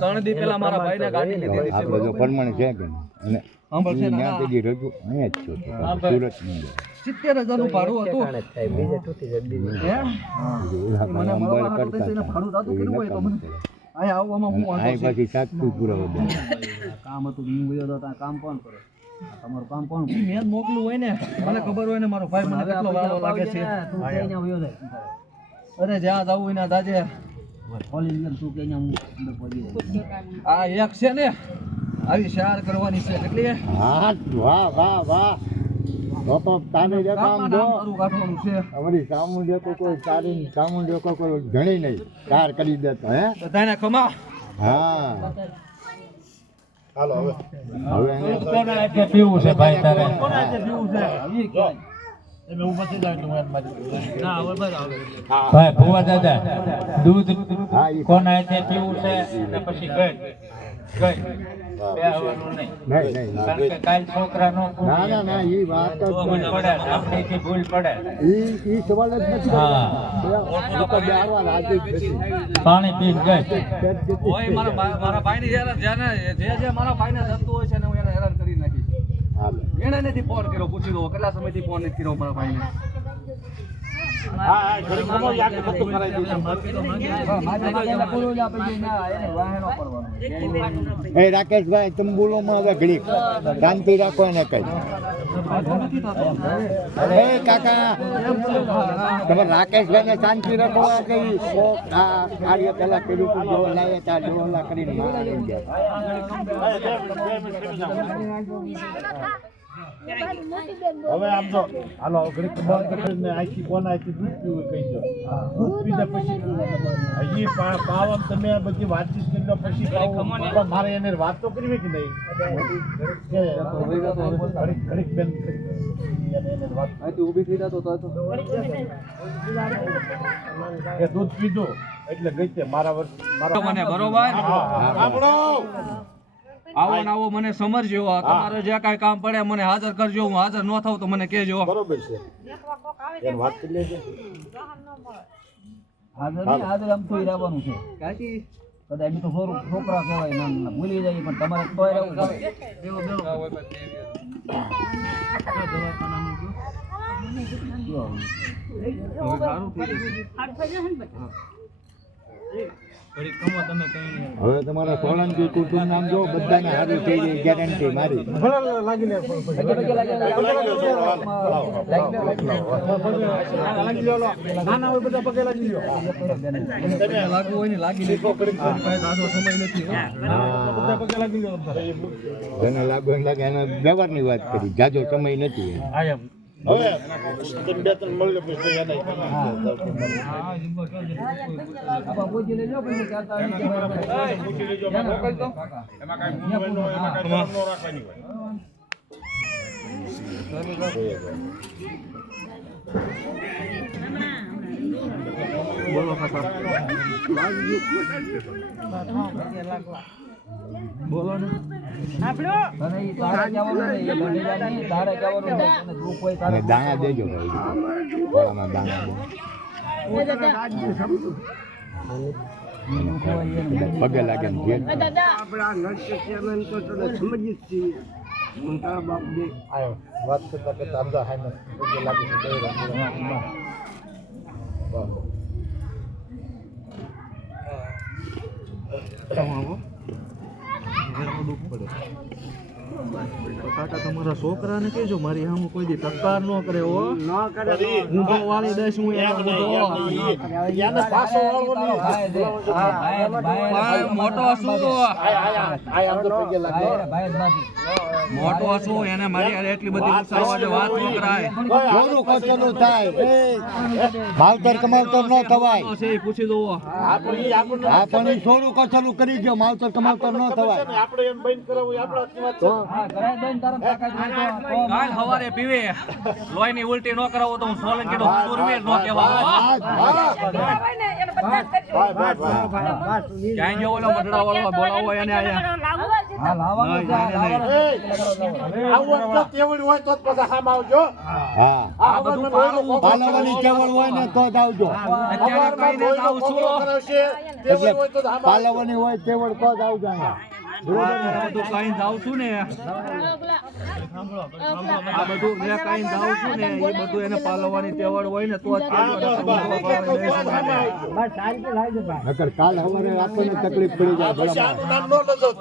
3 દી પહેલા મારા ભાઈને ગાડી લીધી આપણે જો પરમાણે છે કે અને ત્યાં સુધી રજૂ અહીંયા જ છો સુરત ની 70,000 નું ભાડું હતું મને અંબાડ કરતા અહીંયા આવવામાં હું વાંધો છે પછી સાતપુર પૂરા બધા કામ હતું હું ગયો તો કામ કોણ કરે તમારું કામ કોણ મેં જ મોકલું હોય ને મને ખબર હોય ને મારો ભાઈ મને કેટલો વાલો લાગે છે તું કઈ ના વયો જાય અરે જ્યાં જવું હોય ને જાજે કોલેજ ગયો તું કઈ ના હું અંદર પહોંચી જાય આ એક છે ને આવી શેર કરવાની છે કેટલી હા વાહ વાહ વાહ બાપા તાને જે કામ જો કાઢવાનું છે અમારી સામુ દેખો કોઈ તારી સામુ દેખો કોઈ ઘણી નહીં કાર કરી દેતો હે બધાને ખમા હા હાલો હવે હવે કોના હાથે પીવું છે ભાઈ તારે ભાઈ ભુવા દાદા દૂધ કોના હાથે પીવું છે અને પછી ગઈ બે આવવાનું નહીં નહીં કારણ કે કાલ છોકરા નો ના એ વાત જ પડે આપણીથી ભૂલ પડે ઈ સવાલ જ નથી હા પાણી પીને ગઈ ઓય મારા ભાઈને હેરાન જે મારા ભાઈને થતું હોય છે ને હું એને હેરાન કરી નાખી એને નથી ફોન કર્યો પૂછી લો કેટલા સમયથી ફોન નથી કર્યો મારા ભાઈને હા હા ઘડીક ખમો યાદ બધું કરાવી દઉં એ રાકેશભાઈ તંબુલોમાં હવે ઘડીક શાંતિ રાખો ને કઈ એ કાકા તમે રાકેશભાઈ ને શાંતિ રાખો કઈ આ કાર્ય પેલા કર્યું હતું જો લાવે ત્યાં ડોલા કરીને મારી ગયા હવે આમ તો હાલો ઘડીક બંધ કરીને આખી કોના આખી દૂધ પીવું કહી દો દૂધ પીધા પછી હજી પાવન તમે બધી વાતચીત કરી લો પછી પણ મારે એને વાત તો કરવી કે નહીં ઘડીક બેન ઊભી થઈ જતો એ દૂધ પીધું એટલે ગઈ તે મારા વર્ષ મારા મને બરોબર આપણો આવો ને આવો મને સમજજો તમારે જે કાંઈ કામ પડે મને હાજર કરજો હું હાજર ન થાઉં તો મને કહેજો બરોબર છે એને વાત કરી લેજે હાજર આમ તો રહેવાનું છે કદાચ એમ તો છોકરા કહેવાય ના ભૂલી જાય પણ તમારે તોય રહેવું હવે તમારા સોલંકી કુટુંબ નામ જો બધાને હારી થઈ જાય ગેરંટી મારી લાગવું હોય ને લાગી લે સમય નથી જેને લાગે એને વ્યવહારની વાત કરી જાજો સમય નથી હવે બે ત્રણ મળે પછી એને બોલો ને અને દાણા દેજો ભાઈ ગોળામાં દાણા પગે લાગે ને ઘેર આવ્યો વાત કરતા કરતા આમ હાઈ પગે લાગી છે કાકા તમારા છોકરાને કહેજો મારી સામે કોઈ દી તકરાર ન કરે હો હું તો વાળી દઈશ હું એને પાછો વાળવો નહીં મોટો છું મોટો છું એને મારી હારે એટલી બધી ગુસ્સાવાળી વાત ન કરાય થોડું કચરું થાય માવતર કમાવતર ન થવાય છે એ પૂછી દો આ પણ ઈ થોડું કચરું કરી દો માવતર કમાવતર ન થવાય આપણે એમ બંધ કરાવવું આપણા કાલ સવારે પીવે લોહીની ઉલટી ન કરાવો તો હું સોલંકી નો સુરવીર નો કહેવાય ક્યાંય જો ઓલો મઢડા વાળો બોલાવો એને હા પાલવવાની કેવળ હોય ને તો જ આવજો એટલે પાલવવાની હોય કેવળ તો જ આવજો બધું કઈ જાઉં છું ને આ બધું જે કઈ જાઉં છું ને એ બધું એને પાલવવાની તેવડ હોય ને તો જ નકર કાલ સવારે આપણને તકલીફ પડી જાય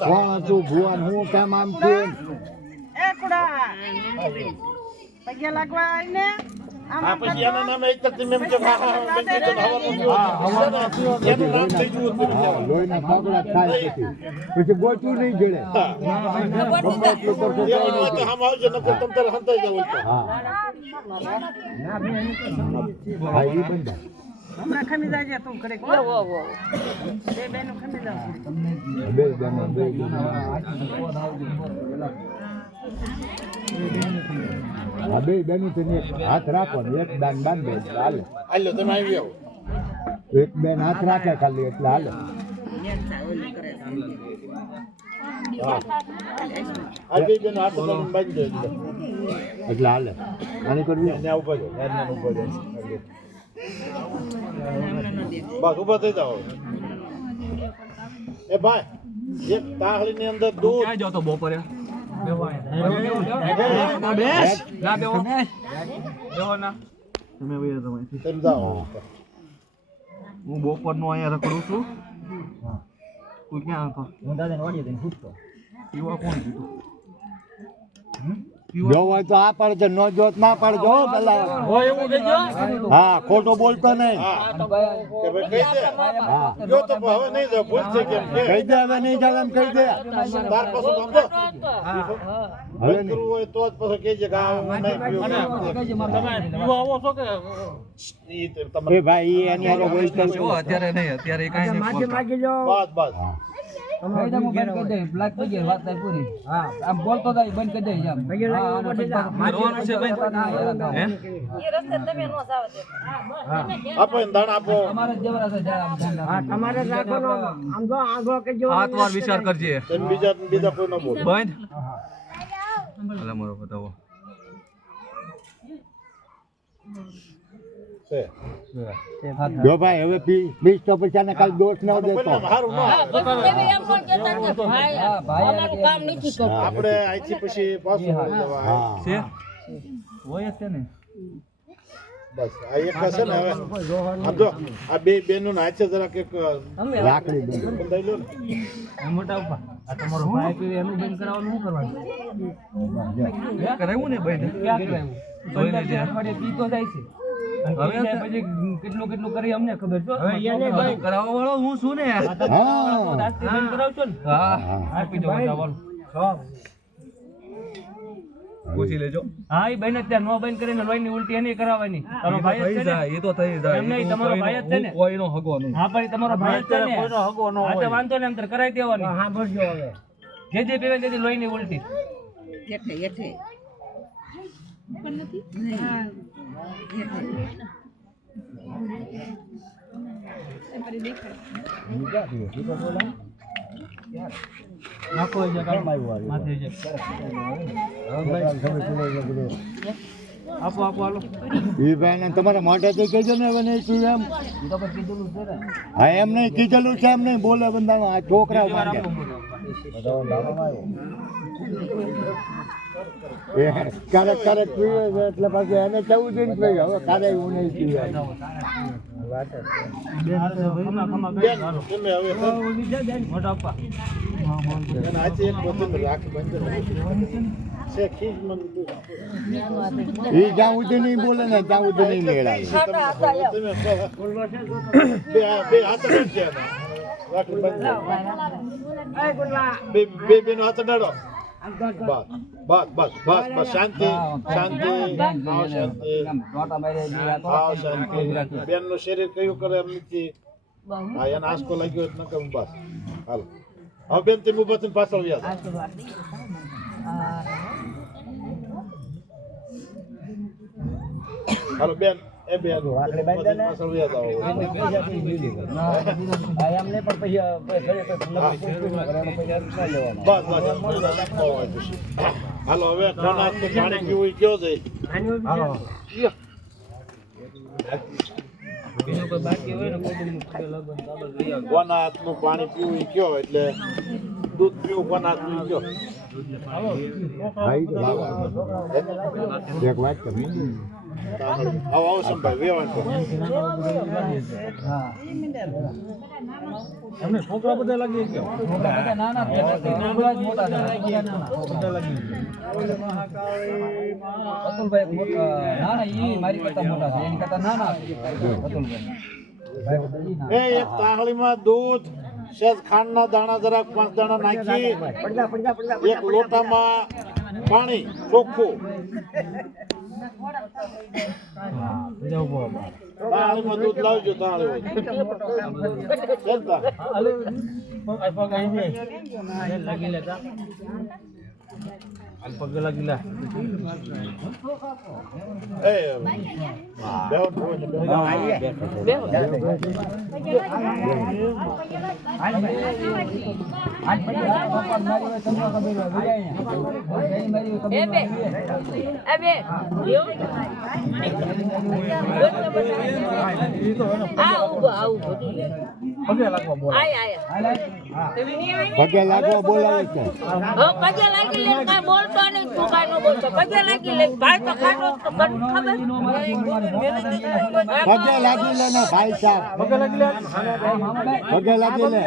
કોણ હતું ભુવન હું કેમ આમ છું લોહીના ફાફડા થાય પછી ગોચું નહીં જડે હા એ બંધા હમણાં ખમી જાય તું કરે બે બેનો ખમી જાવ બે જણા હા બે બેનું તેને હાથ રાખો ને એક દાન બાંધે એટલે હાલે હાલો તમે આવી આવો એક બેન હાથ રાખે ખાલી એટલે હાલે આ બે જણ હાથ બાંધી દે એટલે હાલે આની કરવી ત્યાં ઉભા છો ત્યાં ઉભા છો બસ ઉભા થઈ જાઓ એ ભાઈ એક તાહળી ની અંદર દૂધ ક્યાં જાવ તો બપોરે તમે વયા જાઓ અહીંથી. તેમ જાઓ. હું બપોરનો અહીંયા રખડું છું. તું ક્યાં હતો? હું દાદાને વાડીએ જઈને પૂછતો. પીવા કોણ કીધું? જો હોય તો આ પાડજો, ન જો તો ના પાડજો હો પેલા. હા, ખોટો બોલતો નહીં. હા કે ભાઈ કહી દે. હા, જો તો હવે નહીં જાવ, ભૂલ થઈ કેમ કે કહી દે, હવે નહીં ચાલે એમ કહી દે. તાર પાછું સમજો. હવે બંધ કરવું હોય તો જ પાછું કહેજે કે આ હું નહીં પીવું. ઈ તે તમારે એ ભાઈ ઈ એની હારે બોલતો જો અત્યારે નહીં, અત્યારે એ કાંઈ નહીં બોલતા. માગી લો બસ બસ. ભાઈ હું બંધ કરી દે બ્લાક થઈ ગઈ વાત થાય પૂરી. હા આમ બોલતો જાય બંધ કરી દે એમ. હા અને પછી રોવાનું છે ભાઈ? હે? આપો એને દાણ આપો. તમારે જ જેવડા છે જરા આમ ધંધા. હા તમારે રાખવાનો આમ જો આંગળો કે જો 7 વાર વિચાર કરજે. તેમ બીજા કોઈ ન બોલે. બંધ. અલા મારો બતાવો. છે. જો ભાઈ હવે બીસ તો પછી આને કાલ દોષ ન દેતો. પણ હારું ન આવે. હા ભાઈ આપણે અહીંથી પછી પાછું જવા. હા, છે? હોય જ છે ને. બસ આ એક છે ને હવે આમ જો આ બે બેનો ના હાથે જરાક એક લાકડી દે. બંધાઈ લો ને. મોટા ઉપા આ તમારો ભાઈ પીવે એનું બંધ કરાવવાનું શું કરવાનું? કરાવ્યું ને ભાઈ ક્યાં કરાવ્યું? બંધ અઠવાડિયે પીતો જાય છે. હવે પછી કેટલું કેટલું કરી અમને ખબર છે. કરાવવા વાળો હું છું ને. હા, આજથી બંધ કરાવશો ને? હા, આપી દો બધા પૂછી લેજો. હા એ બેન અત્યારે નો બંધ કરીને લોહીની ઉલટી એની કરાવવાની. તારો ભાઈ જ થઈ છે ને? જાય, એ તો થઈ જાય. એમ નહીં, તમારો ભાઈ જ છે ને? હું કોઈનો હગો નહીં. હા પણ ઈ તમારો ભાઈ જ છે ને? હા તો વાંધો ને અંતર કરાવી દેવાની. હા બસજો હવે જે જે પીવે તે લોહીની ઉલટી. નાખો છે માથે છે. આપો આપો હાલો. એ ભાઈ ને તમારા મોઢેથી કહેજો ને હવે નહીં પીવે એમ. ઈ તો પછી કીધેલું છે ને. હા, એમ નહીં કીધેલું છે, એમ નહીં બોલે બંધાનો. આ છોકરા માંગે. એ ક્યારેક ક્યારેક પીવે છે એટલે પાછું એને કેવું જોઈએ ને પીવે. હવે ક્યારે એવું નહીં પીવે. બેન તમે હવે મોટા આપા. એને હાથે એક બધું રાખ બંધ છે ખીજ મન એ જ્યાં સુધી નહીં બોલે ને ત્યાં સુધી નહીં મેળાવે. તમે બે હાથ અડાડજે એને. રાખ બંધ બે બેનો હાથ અડાડો. બસ બસ બસ બસ શાંતિ શાંતિ આવ શાંતિ મોટા ભાઈ જે આ તો આવ શાંતિ બેન નું શરીર કયું કરે એમ નથી. હા એને આંસકો લાગ્યો એટલે ન કરું. બસ હાલો હવે બેન તમે ઉભા થઈને પાછળ વ્યા જાઓ. હાલો બેન એ બેન પાછળ વ્યા જાઓ. એમને પણ પૈસા બસ બસ હાલો હવે કોના પાણી પીવું ઈ કયો છે. કોના હાથનું પાણી પીવું ઈ કયો એટલે દૂધ પીવું કોના હાથનું ઈ કયો. એક વાત કર. આવો આવો સંભાઈ વેવાણ કરો. એમને છોકરા બધા લાગી ગયો. છોકરા બધા નાના છે. છોકરા જ મોટા છે. બધા લાગી અતુલભાઈ નાના ઈ મારી કરતા મોટા છે. એની કરતા નાના છે અતુલભાઈ. એ એક તાહળીમાં દૂધ સેજ ખાંડના દાણા જરાક 5 દાણા નાખી એક લોટામાં પાણી ચોખ્ખું તાહળીમાં દૂધ લાવજો. તાહળી હોય ચાલતા લાગી લેતા પગે લાગી લે. એ બેહો પગે લાગવા બોલાવે છે. પગે લાગી લે કાંઈ બોલતો બોલતો નહીં, તું કાંઈ ન બોલતો. પગે લાગી લે. ભાઈ તો ખાટો જ તો મને ખબર. પગે લાગી લે ને ભાઈ સાહેબ પગે લાગી લે પગે લાગી લે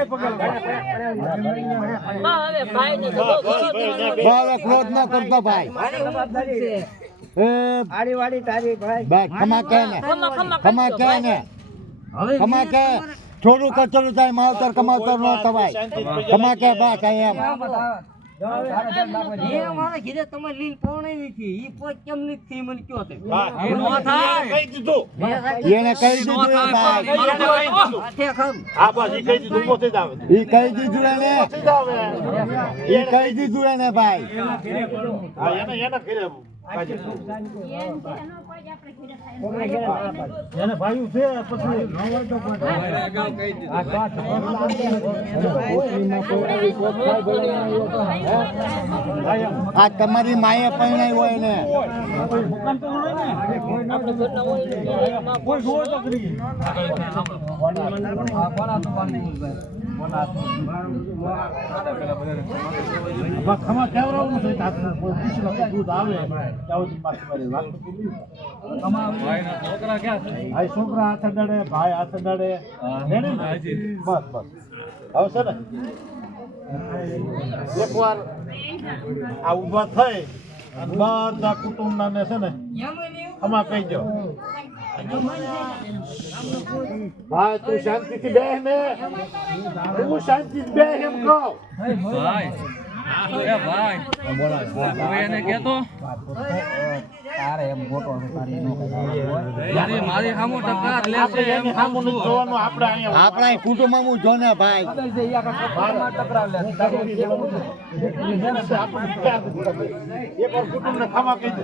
હા, હવે ભાઈને તો બહુ ઘણો દેવાનો. બાળક ક્રોધ ન કરતો ભાઈ એ આડી વાડી તારી ભાઈ બસ ખમા કહે ને ખમા કહે ને ખમા કહે થોડું કચરું થાય માવતર કમાવતર ન થવાય ખમા કહે બસ એમ મારા ઘરે તમે લીલ પૌણે નથી ઈ પોત કેમ નથી મને કયો તે કહી દીધું એને કહી દીધું એ ભાઈ હા બસ ઈ કહી દીધું પોતે જ આવે ઈ કહી દીધું એને ઈ કહી દીધું એને ભાઈ હા એને ઘરે એને ભાઈ છે પછી આ તમારી માએ પરણાઈ હોય ને ખમા કેવરાવું છે દૂધ આવે ભાઈ છોકરા હાથ અડાડે ભાઈ હાથ અડાડે બસ બસ હવે છે ને એકવાર આ ઊભા થઈ અને બધા કુટુંબના ને છે ને ખમા કહી દો ભાઈ તું શાંતિથી બેહ ને તું શાંતિથી બેહ એમ કહો ભાઈ એ ભાઈ કોઈ એને કહેતો તારે એમ મોટો તારી નો મારી મારી સામુ ટક્કર લે છે એમ સામું નથી જોવાનું આપણે અહીંયા આપણા કુટુંબમાં હું જો ને ભાઈ એકવાર કુટુંબને ખમા કહી દે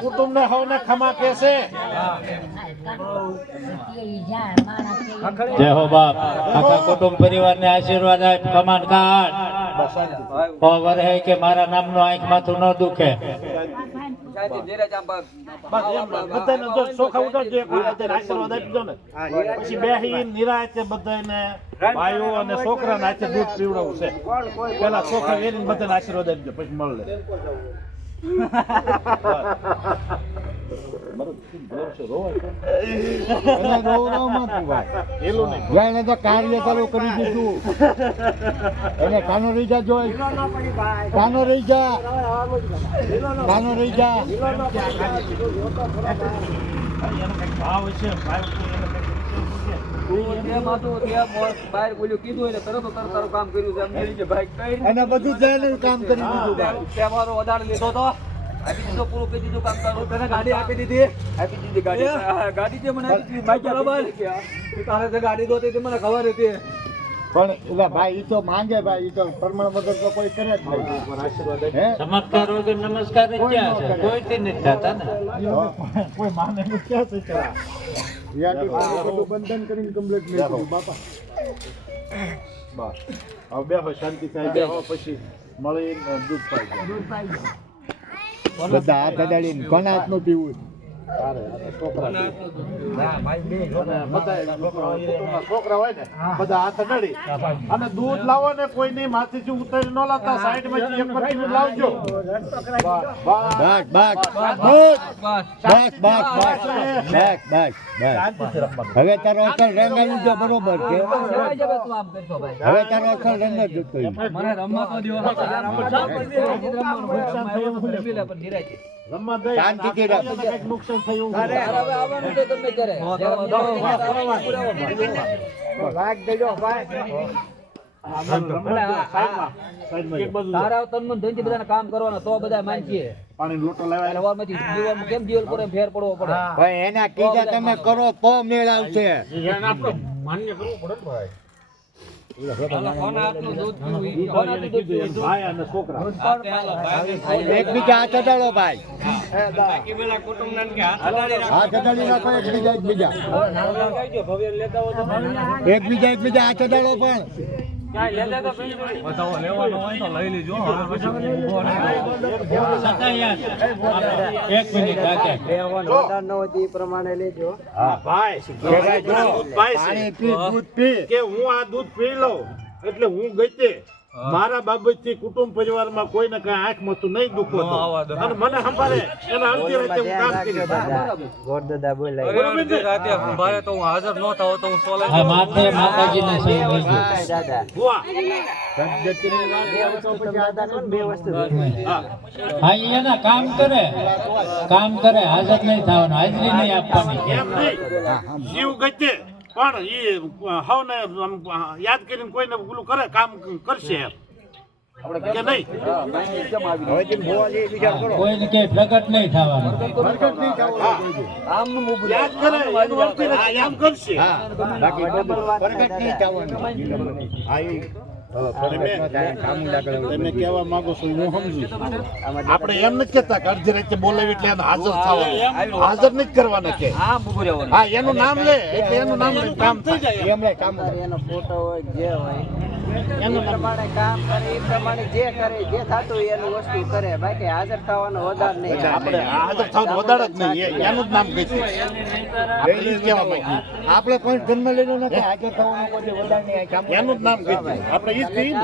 કુટુંબ ને હવને ખમા કહેશે જય હો બાપ આખા કુટુંબ પરિવાર ને આશીર્વાદ આપ કમાન કાઢ પવર હે કે મારા નામનો આંખ માથું ન દુખે બધાને જો ચોખા ઉડાડજો એકવાર બધાને આશીર્વાદ આપી દો ને પછી બેહી નિરાયતે બધાને ભાઈઓ અને છોકરાને હાથે દૂધ પીવડાવવું છે પેલા ચોખા વેરીને બધાને આશીર્વાદ આપી દો પછી મળે એને તો કાર્ય ચાલુ કરી દીધું એને કાનો રહી જા જોઈ કાનો રહી જા કાનો રહી જા ભાવ છે બહાર બોલ્યું કીધું એટલે તરત તારું કામ કર્યું છે એમ કે ભાઈ કઈ એને બધું જઈને કામ કરી દીધું ભાઈ તહેવારો વધારે લીધો તો આપી દીધો પૂરું કરી દીધું કામ તારું તને ગાડી આપી દીધી ગાડી જે મને આપી દીધી બાઈક બરાબર તારે જે ગાડી દોતી મને ખબર હતી પણ એટલે ભાઈ ઈ તો માંગે ભાઈ ઈ તો પ્રમાણ વગર તો કોઈ કરે જ નહીં હે ચમત્કાર વગર નમસ્કાર જ ક્યાં છે કોઈ થી નથી થતા ને કોઈ માને નહીં ક્યાં છે ચલા બધું બંધન કરીને કમ્પ્લીટ નહીં કર્યું બાપા બસ હવે બેહો શાંતિ થાય બેહો પછી મળીને દૂધ પાઈ બધા હાથ અડાડીને કોના હાથનું પીવું છોકરા હોય ને બધા હાથ અડાડી અને દૂધ લાવો ને કોઈની માથેથી ઉતારી ન લાવતા સાઈડ માંથી એક પટ્ટી લાવજો બસ હવે તારો અસર રંગાયું છે બરોબર છે હવે તારો અસર રંગ જ મને રમવા તો દો રમવા દે શાંતિથી રમ. કંઈક નુકસાન થયું લાગ દેજો ભાઈ તારા તન મન ધનથી બધાને કામ કરવાના તો બધા માનીએ પાણી લોટો લેવાય સવારમાંથી જીવનમાં કેમ જીવન પર ફેર પડવો પડે ભાઈ એના કીધા તમે કરો તો મેળ આવશે માન્ય કરવું પડે ને ભાઈ ભાઈ અને છોકરા એકબીજા હાથ અડાડો ભાઈ હાથ અડાડી નાખો એકબીજા એકબીજા હાથ અડાડો પણ બધાઓ લેવાનો હોય તો લઈ લેજો હવે પછી ઊભો નહીં. એક મિનિટ કાકા પાણી પી દૂધ પી કે હું આ દૂધ પી લઉં એટલે હું ગઈ મારા બાબતથી કુટુંબ પરિવારમાં કોઈને કઈ આંખ મતું નહીં દુખો અને મને સંભાળે એના અડધી રાતે હું કામ કરી અડધી રાતે ભારે તો હું હાજર ન થાવ તો હું સોલંકી આ માથે માતાજીને સહી કરજો. ભુવા, હા ઈ એના કામ કરે હાજર નહીં થવાનું, હાજરી નહીં આપવાની. એમ નહીં જીવ ગતે પણ એ હવને આમ યાદ કરીને કોઈને ઓલું કરે કામ કરશે એમ કે નહીં કોઈને કઈ પ્રગટ નહીં થવાનું. યાદ કરે એનું અર્થ નથી, આમ કરશે તમે કહેવા માંગો છો હું સમજુ આપણે એમ નથી કેતા કે અડધી રાતે બોલાવી એટલે એને હાજર થવાનું, હાજર નથી કરવાના કે હા એનું નામ લે એટલે એનું નામ લે કામ થઈ જાય એમ કામ એનો ફોટો હોય જે હોય એનું પ્રમાણે કામ કરે એ પ્રમાણે જે કરે જે થતું હોય એનું વસ્તુ કરે, બાકી હાજર થવાનો વધાર નહીં. આપણે હાજર થવાનું વધારે જ નહીં એનું જ નામ કહી કહેવા માંગી આપણે કોઈ જન્મ લેલો નથી હાજર થવાનું કોઈ વધારે નહીં કામ એનું જ નામ કહી આપણે ઈ જ કહીએ ને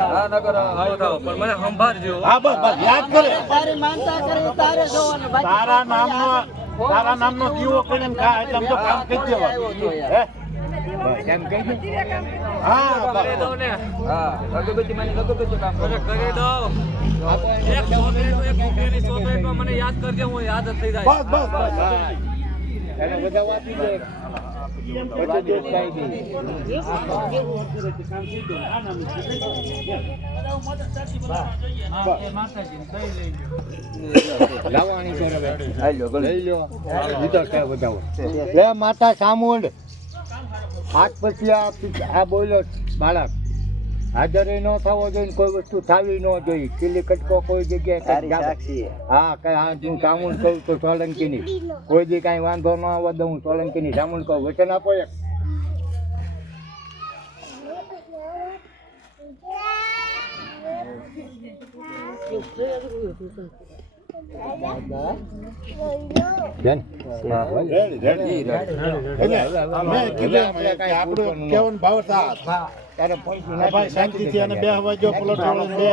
હા નગર આવો થાવ પણ મને સંભાળજો. હા બસ બસ યાદ કરે તારી માનતા કરે તારે જોવાનું, બાકી તારા નામનો દીવો કરીને ખા એટલે આમ તો કામ કરી દેવાનું હે એમ કહી દે હા કરી દઉં ને હા અગરબત્તી માની અગરબત્તી કામ કરે કરી દઉં. એક ચોકલેટ એક રૂપિયાની ચોકલેટમાં મને યાદ કરજે, હું યાદ જ થઈ જાય. બસ બસ બસ એને બધા વાંચી દે પછી દૂધ ખાઈ દે લાવવાની કરે લઈ લો લીધો કે બતાવો લે માતા ચામુંડ આજ પછી આ બોલ્યો બાળક હાજર ન થવો જોઈએ, કોઈ વસ્તુ થાવી ન જોઈએ, કિલ્લી કટકો કોઈ જગ્યાએ હા કઈ હા હું ચામુંડ કહું તો સોલંકીની કોઈ દી કાંઈ વાંધો ન આવવા દઉં હું સોલંકીની ચામુંડ કહું વચન આપો એક બેન આપણું કેવું ભાવ હતા ભાઈ શાંતિથી અને બે હવા જો પલોટ બે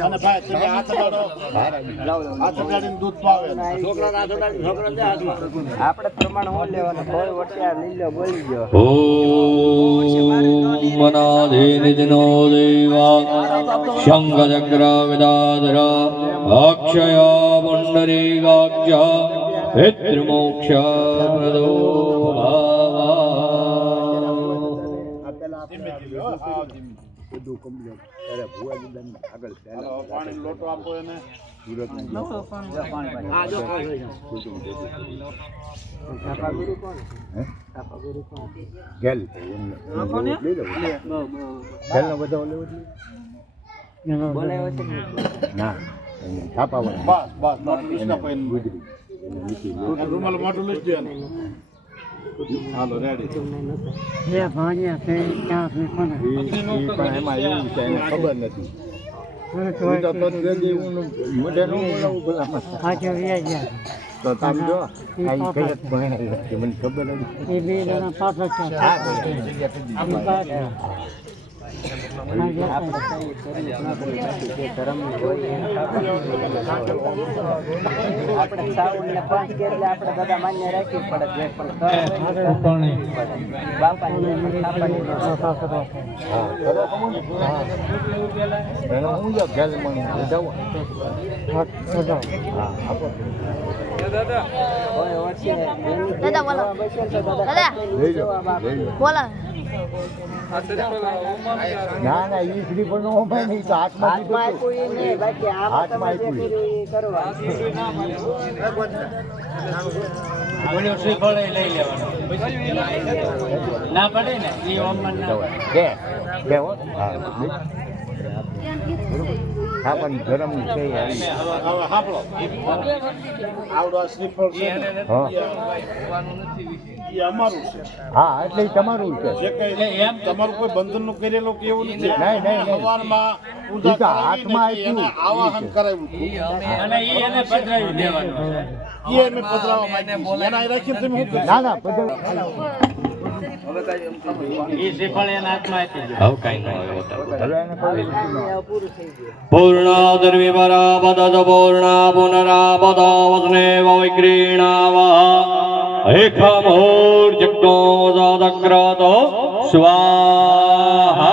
અને ભાઈ તમે હાથ અડાડીને દૂધ પાવે આપણે પ્રમાણ હું લેવાનું કોઈ વટિયા લીલો બોલી ગયો ઓમ મનાધીનિધિનો દેવા શંખચક્ર વિદાધર અક્ષય પુંડરીકાક્ષ પિતૃમોક્ષ પ્રદો બધું કમ્પ્લીટ ત્યારે ભુવાજી બેન આગળ પાણી લોટો આપો એને ગેલ ગેલનો બધો લેવો ના છાપાવાનું બસ બસ કૃષ્ણ કોઈ ગુજરી રૂમાલ મોટું લઈ દે હાલો રેડી એમાં એવું છે એને ખબર નથી મોઢે ન બોલાવું ભલા તો તમે જો આ કઈ ભણાય મને ખબર નથી આપણે સાઉન્ડ ને પાંચ કે એટલે આપણે બધા માન્ય રાખવી પડે જે પણ બાપાની હું જો ગેલ મને જાઉં દાદા બોલો દાદા બોલો ના ના ઈ શ્રી પણ નો ભાઈ નહીં તો હાથમાં હાથમાં આપ્યું એ નહીં, બાકી આમાં તમે જે કર્યું એ કરવા. બોલ્યો શ્રીફળ લઈ લેવાનું, ના પડે ને એ ઓમન ના કે હો હા પણ ગરમ છે હવે સાંભળો આવડો શ્રીફળ છે હા એ અમારું છે. હા એટલે ઈ તમારું છે. જે કઈ એમ તમારું કોઈ બંધનનું કરેલું કે એવું નથી. નહીં, નહીં. સવારમાં પૂજા ઈ તો કરાવીને હાથમાં એને આપ્યું. આવાહન કરાવ્યું હતું. અને ઈ એને પધરાવી દેવાનું છે. એ અમે પધરાવવા માંગીએ છીએ. એને અહીં રાખીને તમે શું કરશો? ના ના બધા ઈ શ્રીફળ એના હાથમાં આપી દો. હવે કાંઈ ન આવે પૂર્ણાદર્વિપરાપદજ પૂર્ણા પુનરાપદાવસ્ને વિક્રીણાવ એખમૂર્જગ્નો જાદગ્રતો સ્વાહા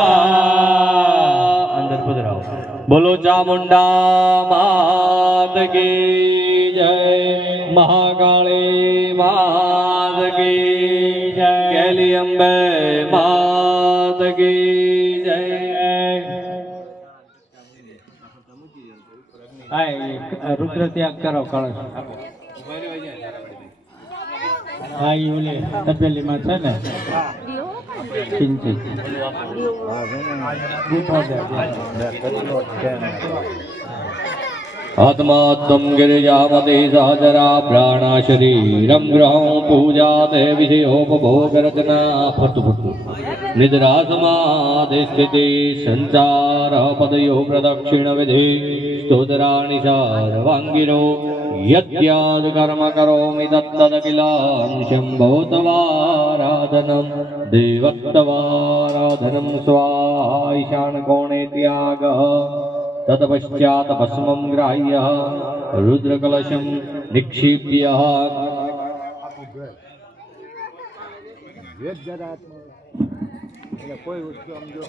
અંદર પધરાવો બોલો ચામુંડા માત કી જય મહાકાળી માત કી જય કેલી અંબે માત કી જય હા રુદ્ર ત્યાગ કરો કળશ હા ઈ ઓલી તપેલીમાં છે ને કિંચિત આત્માત્મ ગિરિજામતિ સહજરા પ્રાણા શરીરમ ગ્રહં પૂજા તે વિષયોપભોગ રચના ફટફટ નિદ્રાસમાધિ સ્થિતિ સંચાર પદયો પ્રદક્ષિણ વિધિ સ્તોત્રાણિ સર્વાંગિરો યત્યાદ કર્મ કરોમિ તત્તદખિલાંશં ભૂતવારાધનમ દેવત્તવારાધનમ સ્વાહા ઈશાન કોણે ત્યાગ तत्पश्चात् भस्मं ग्राह्य रुद्रकलशं निक्षिप्य વેદ જરા કોઈ વસ્તુ આમ જો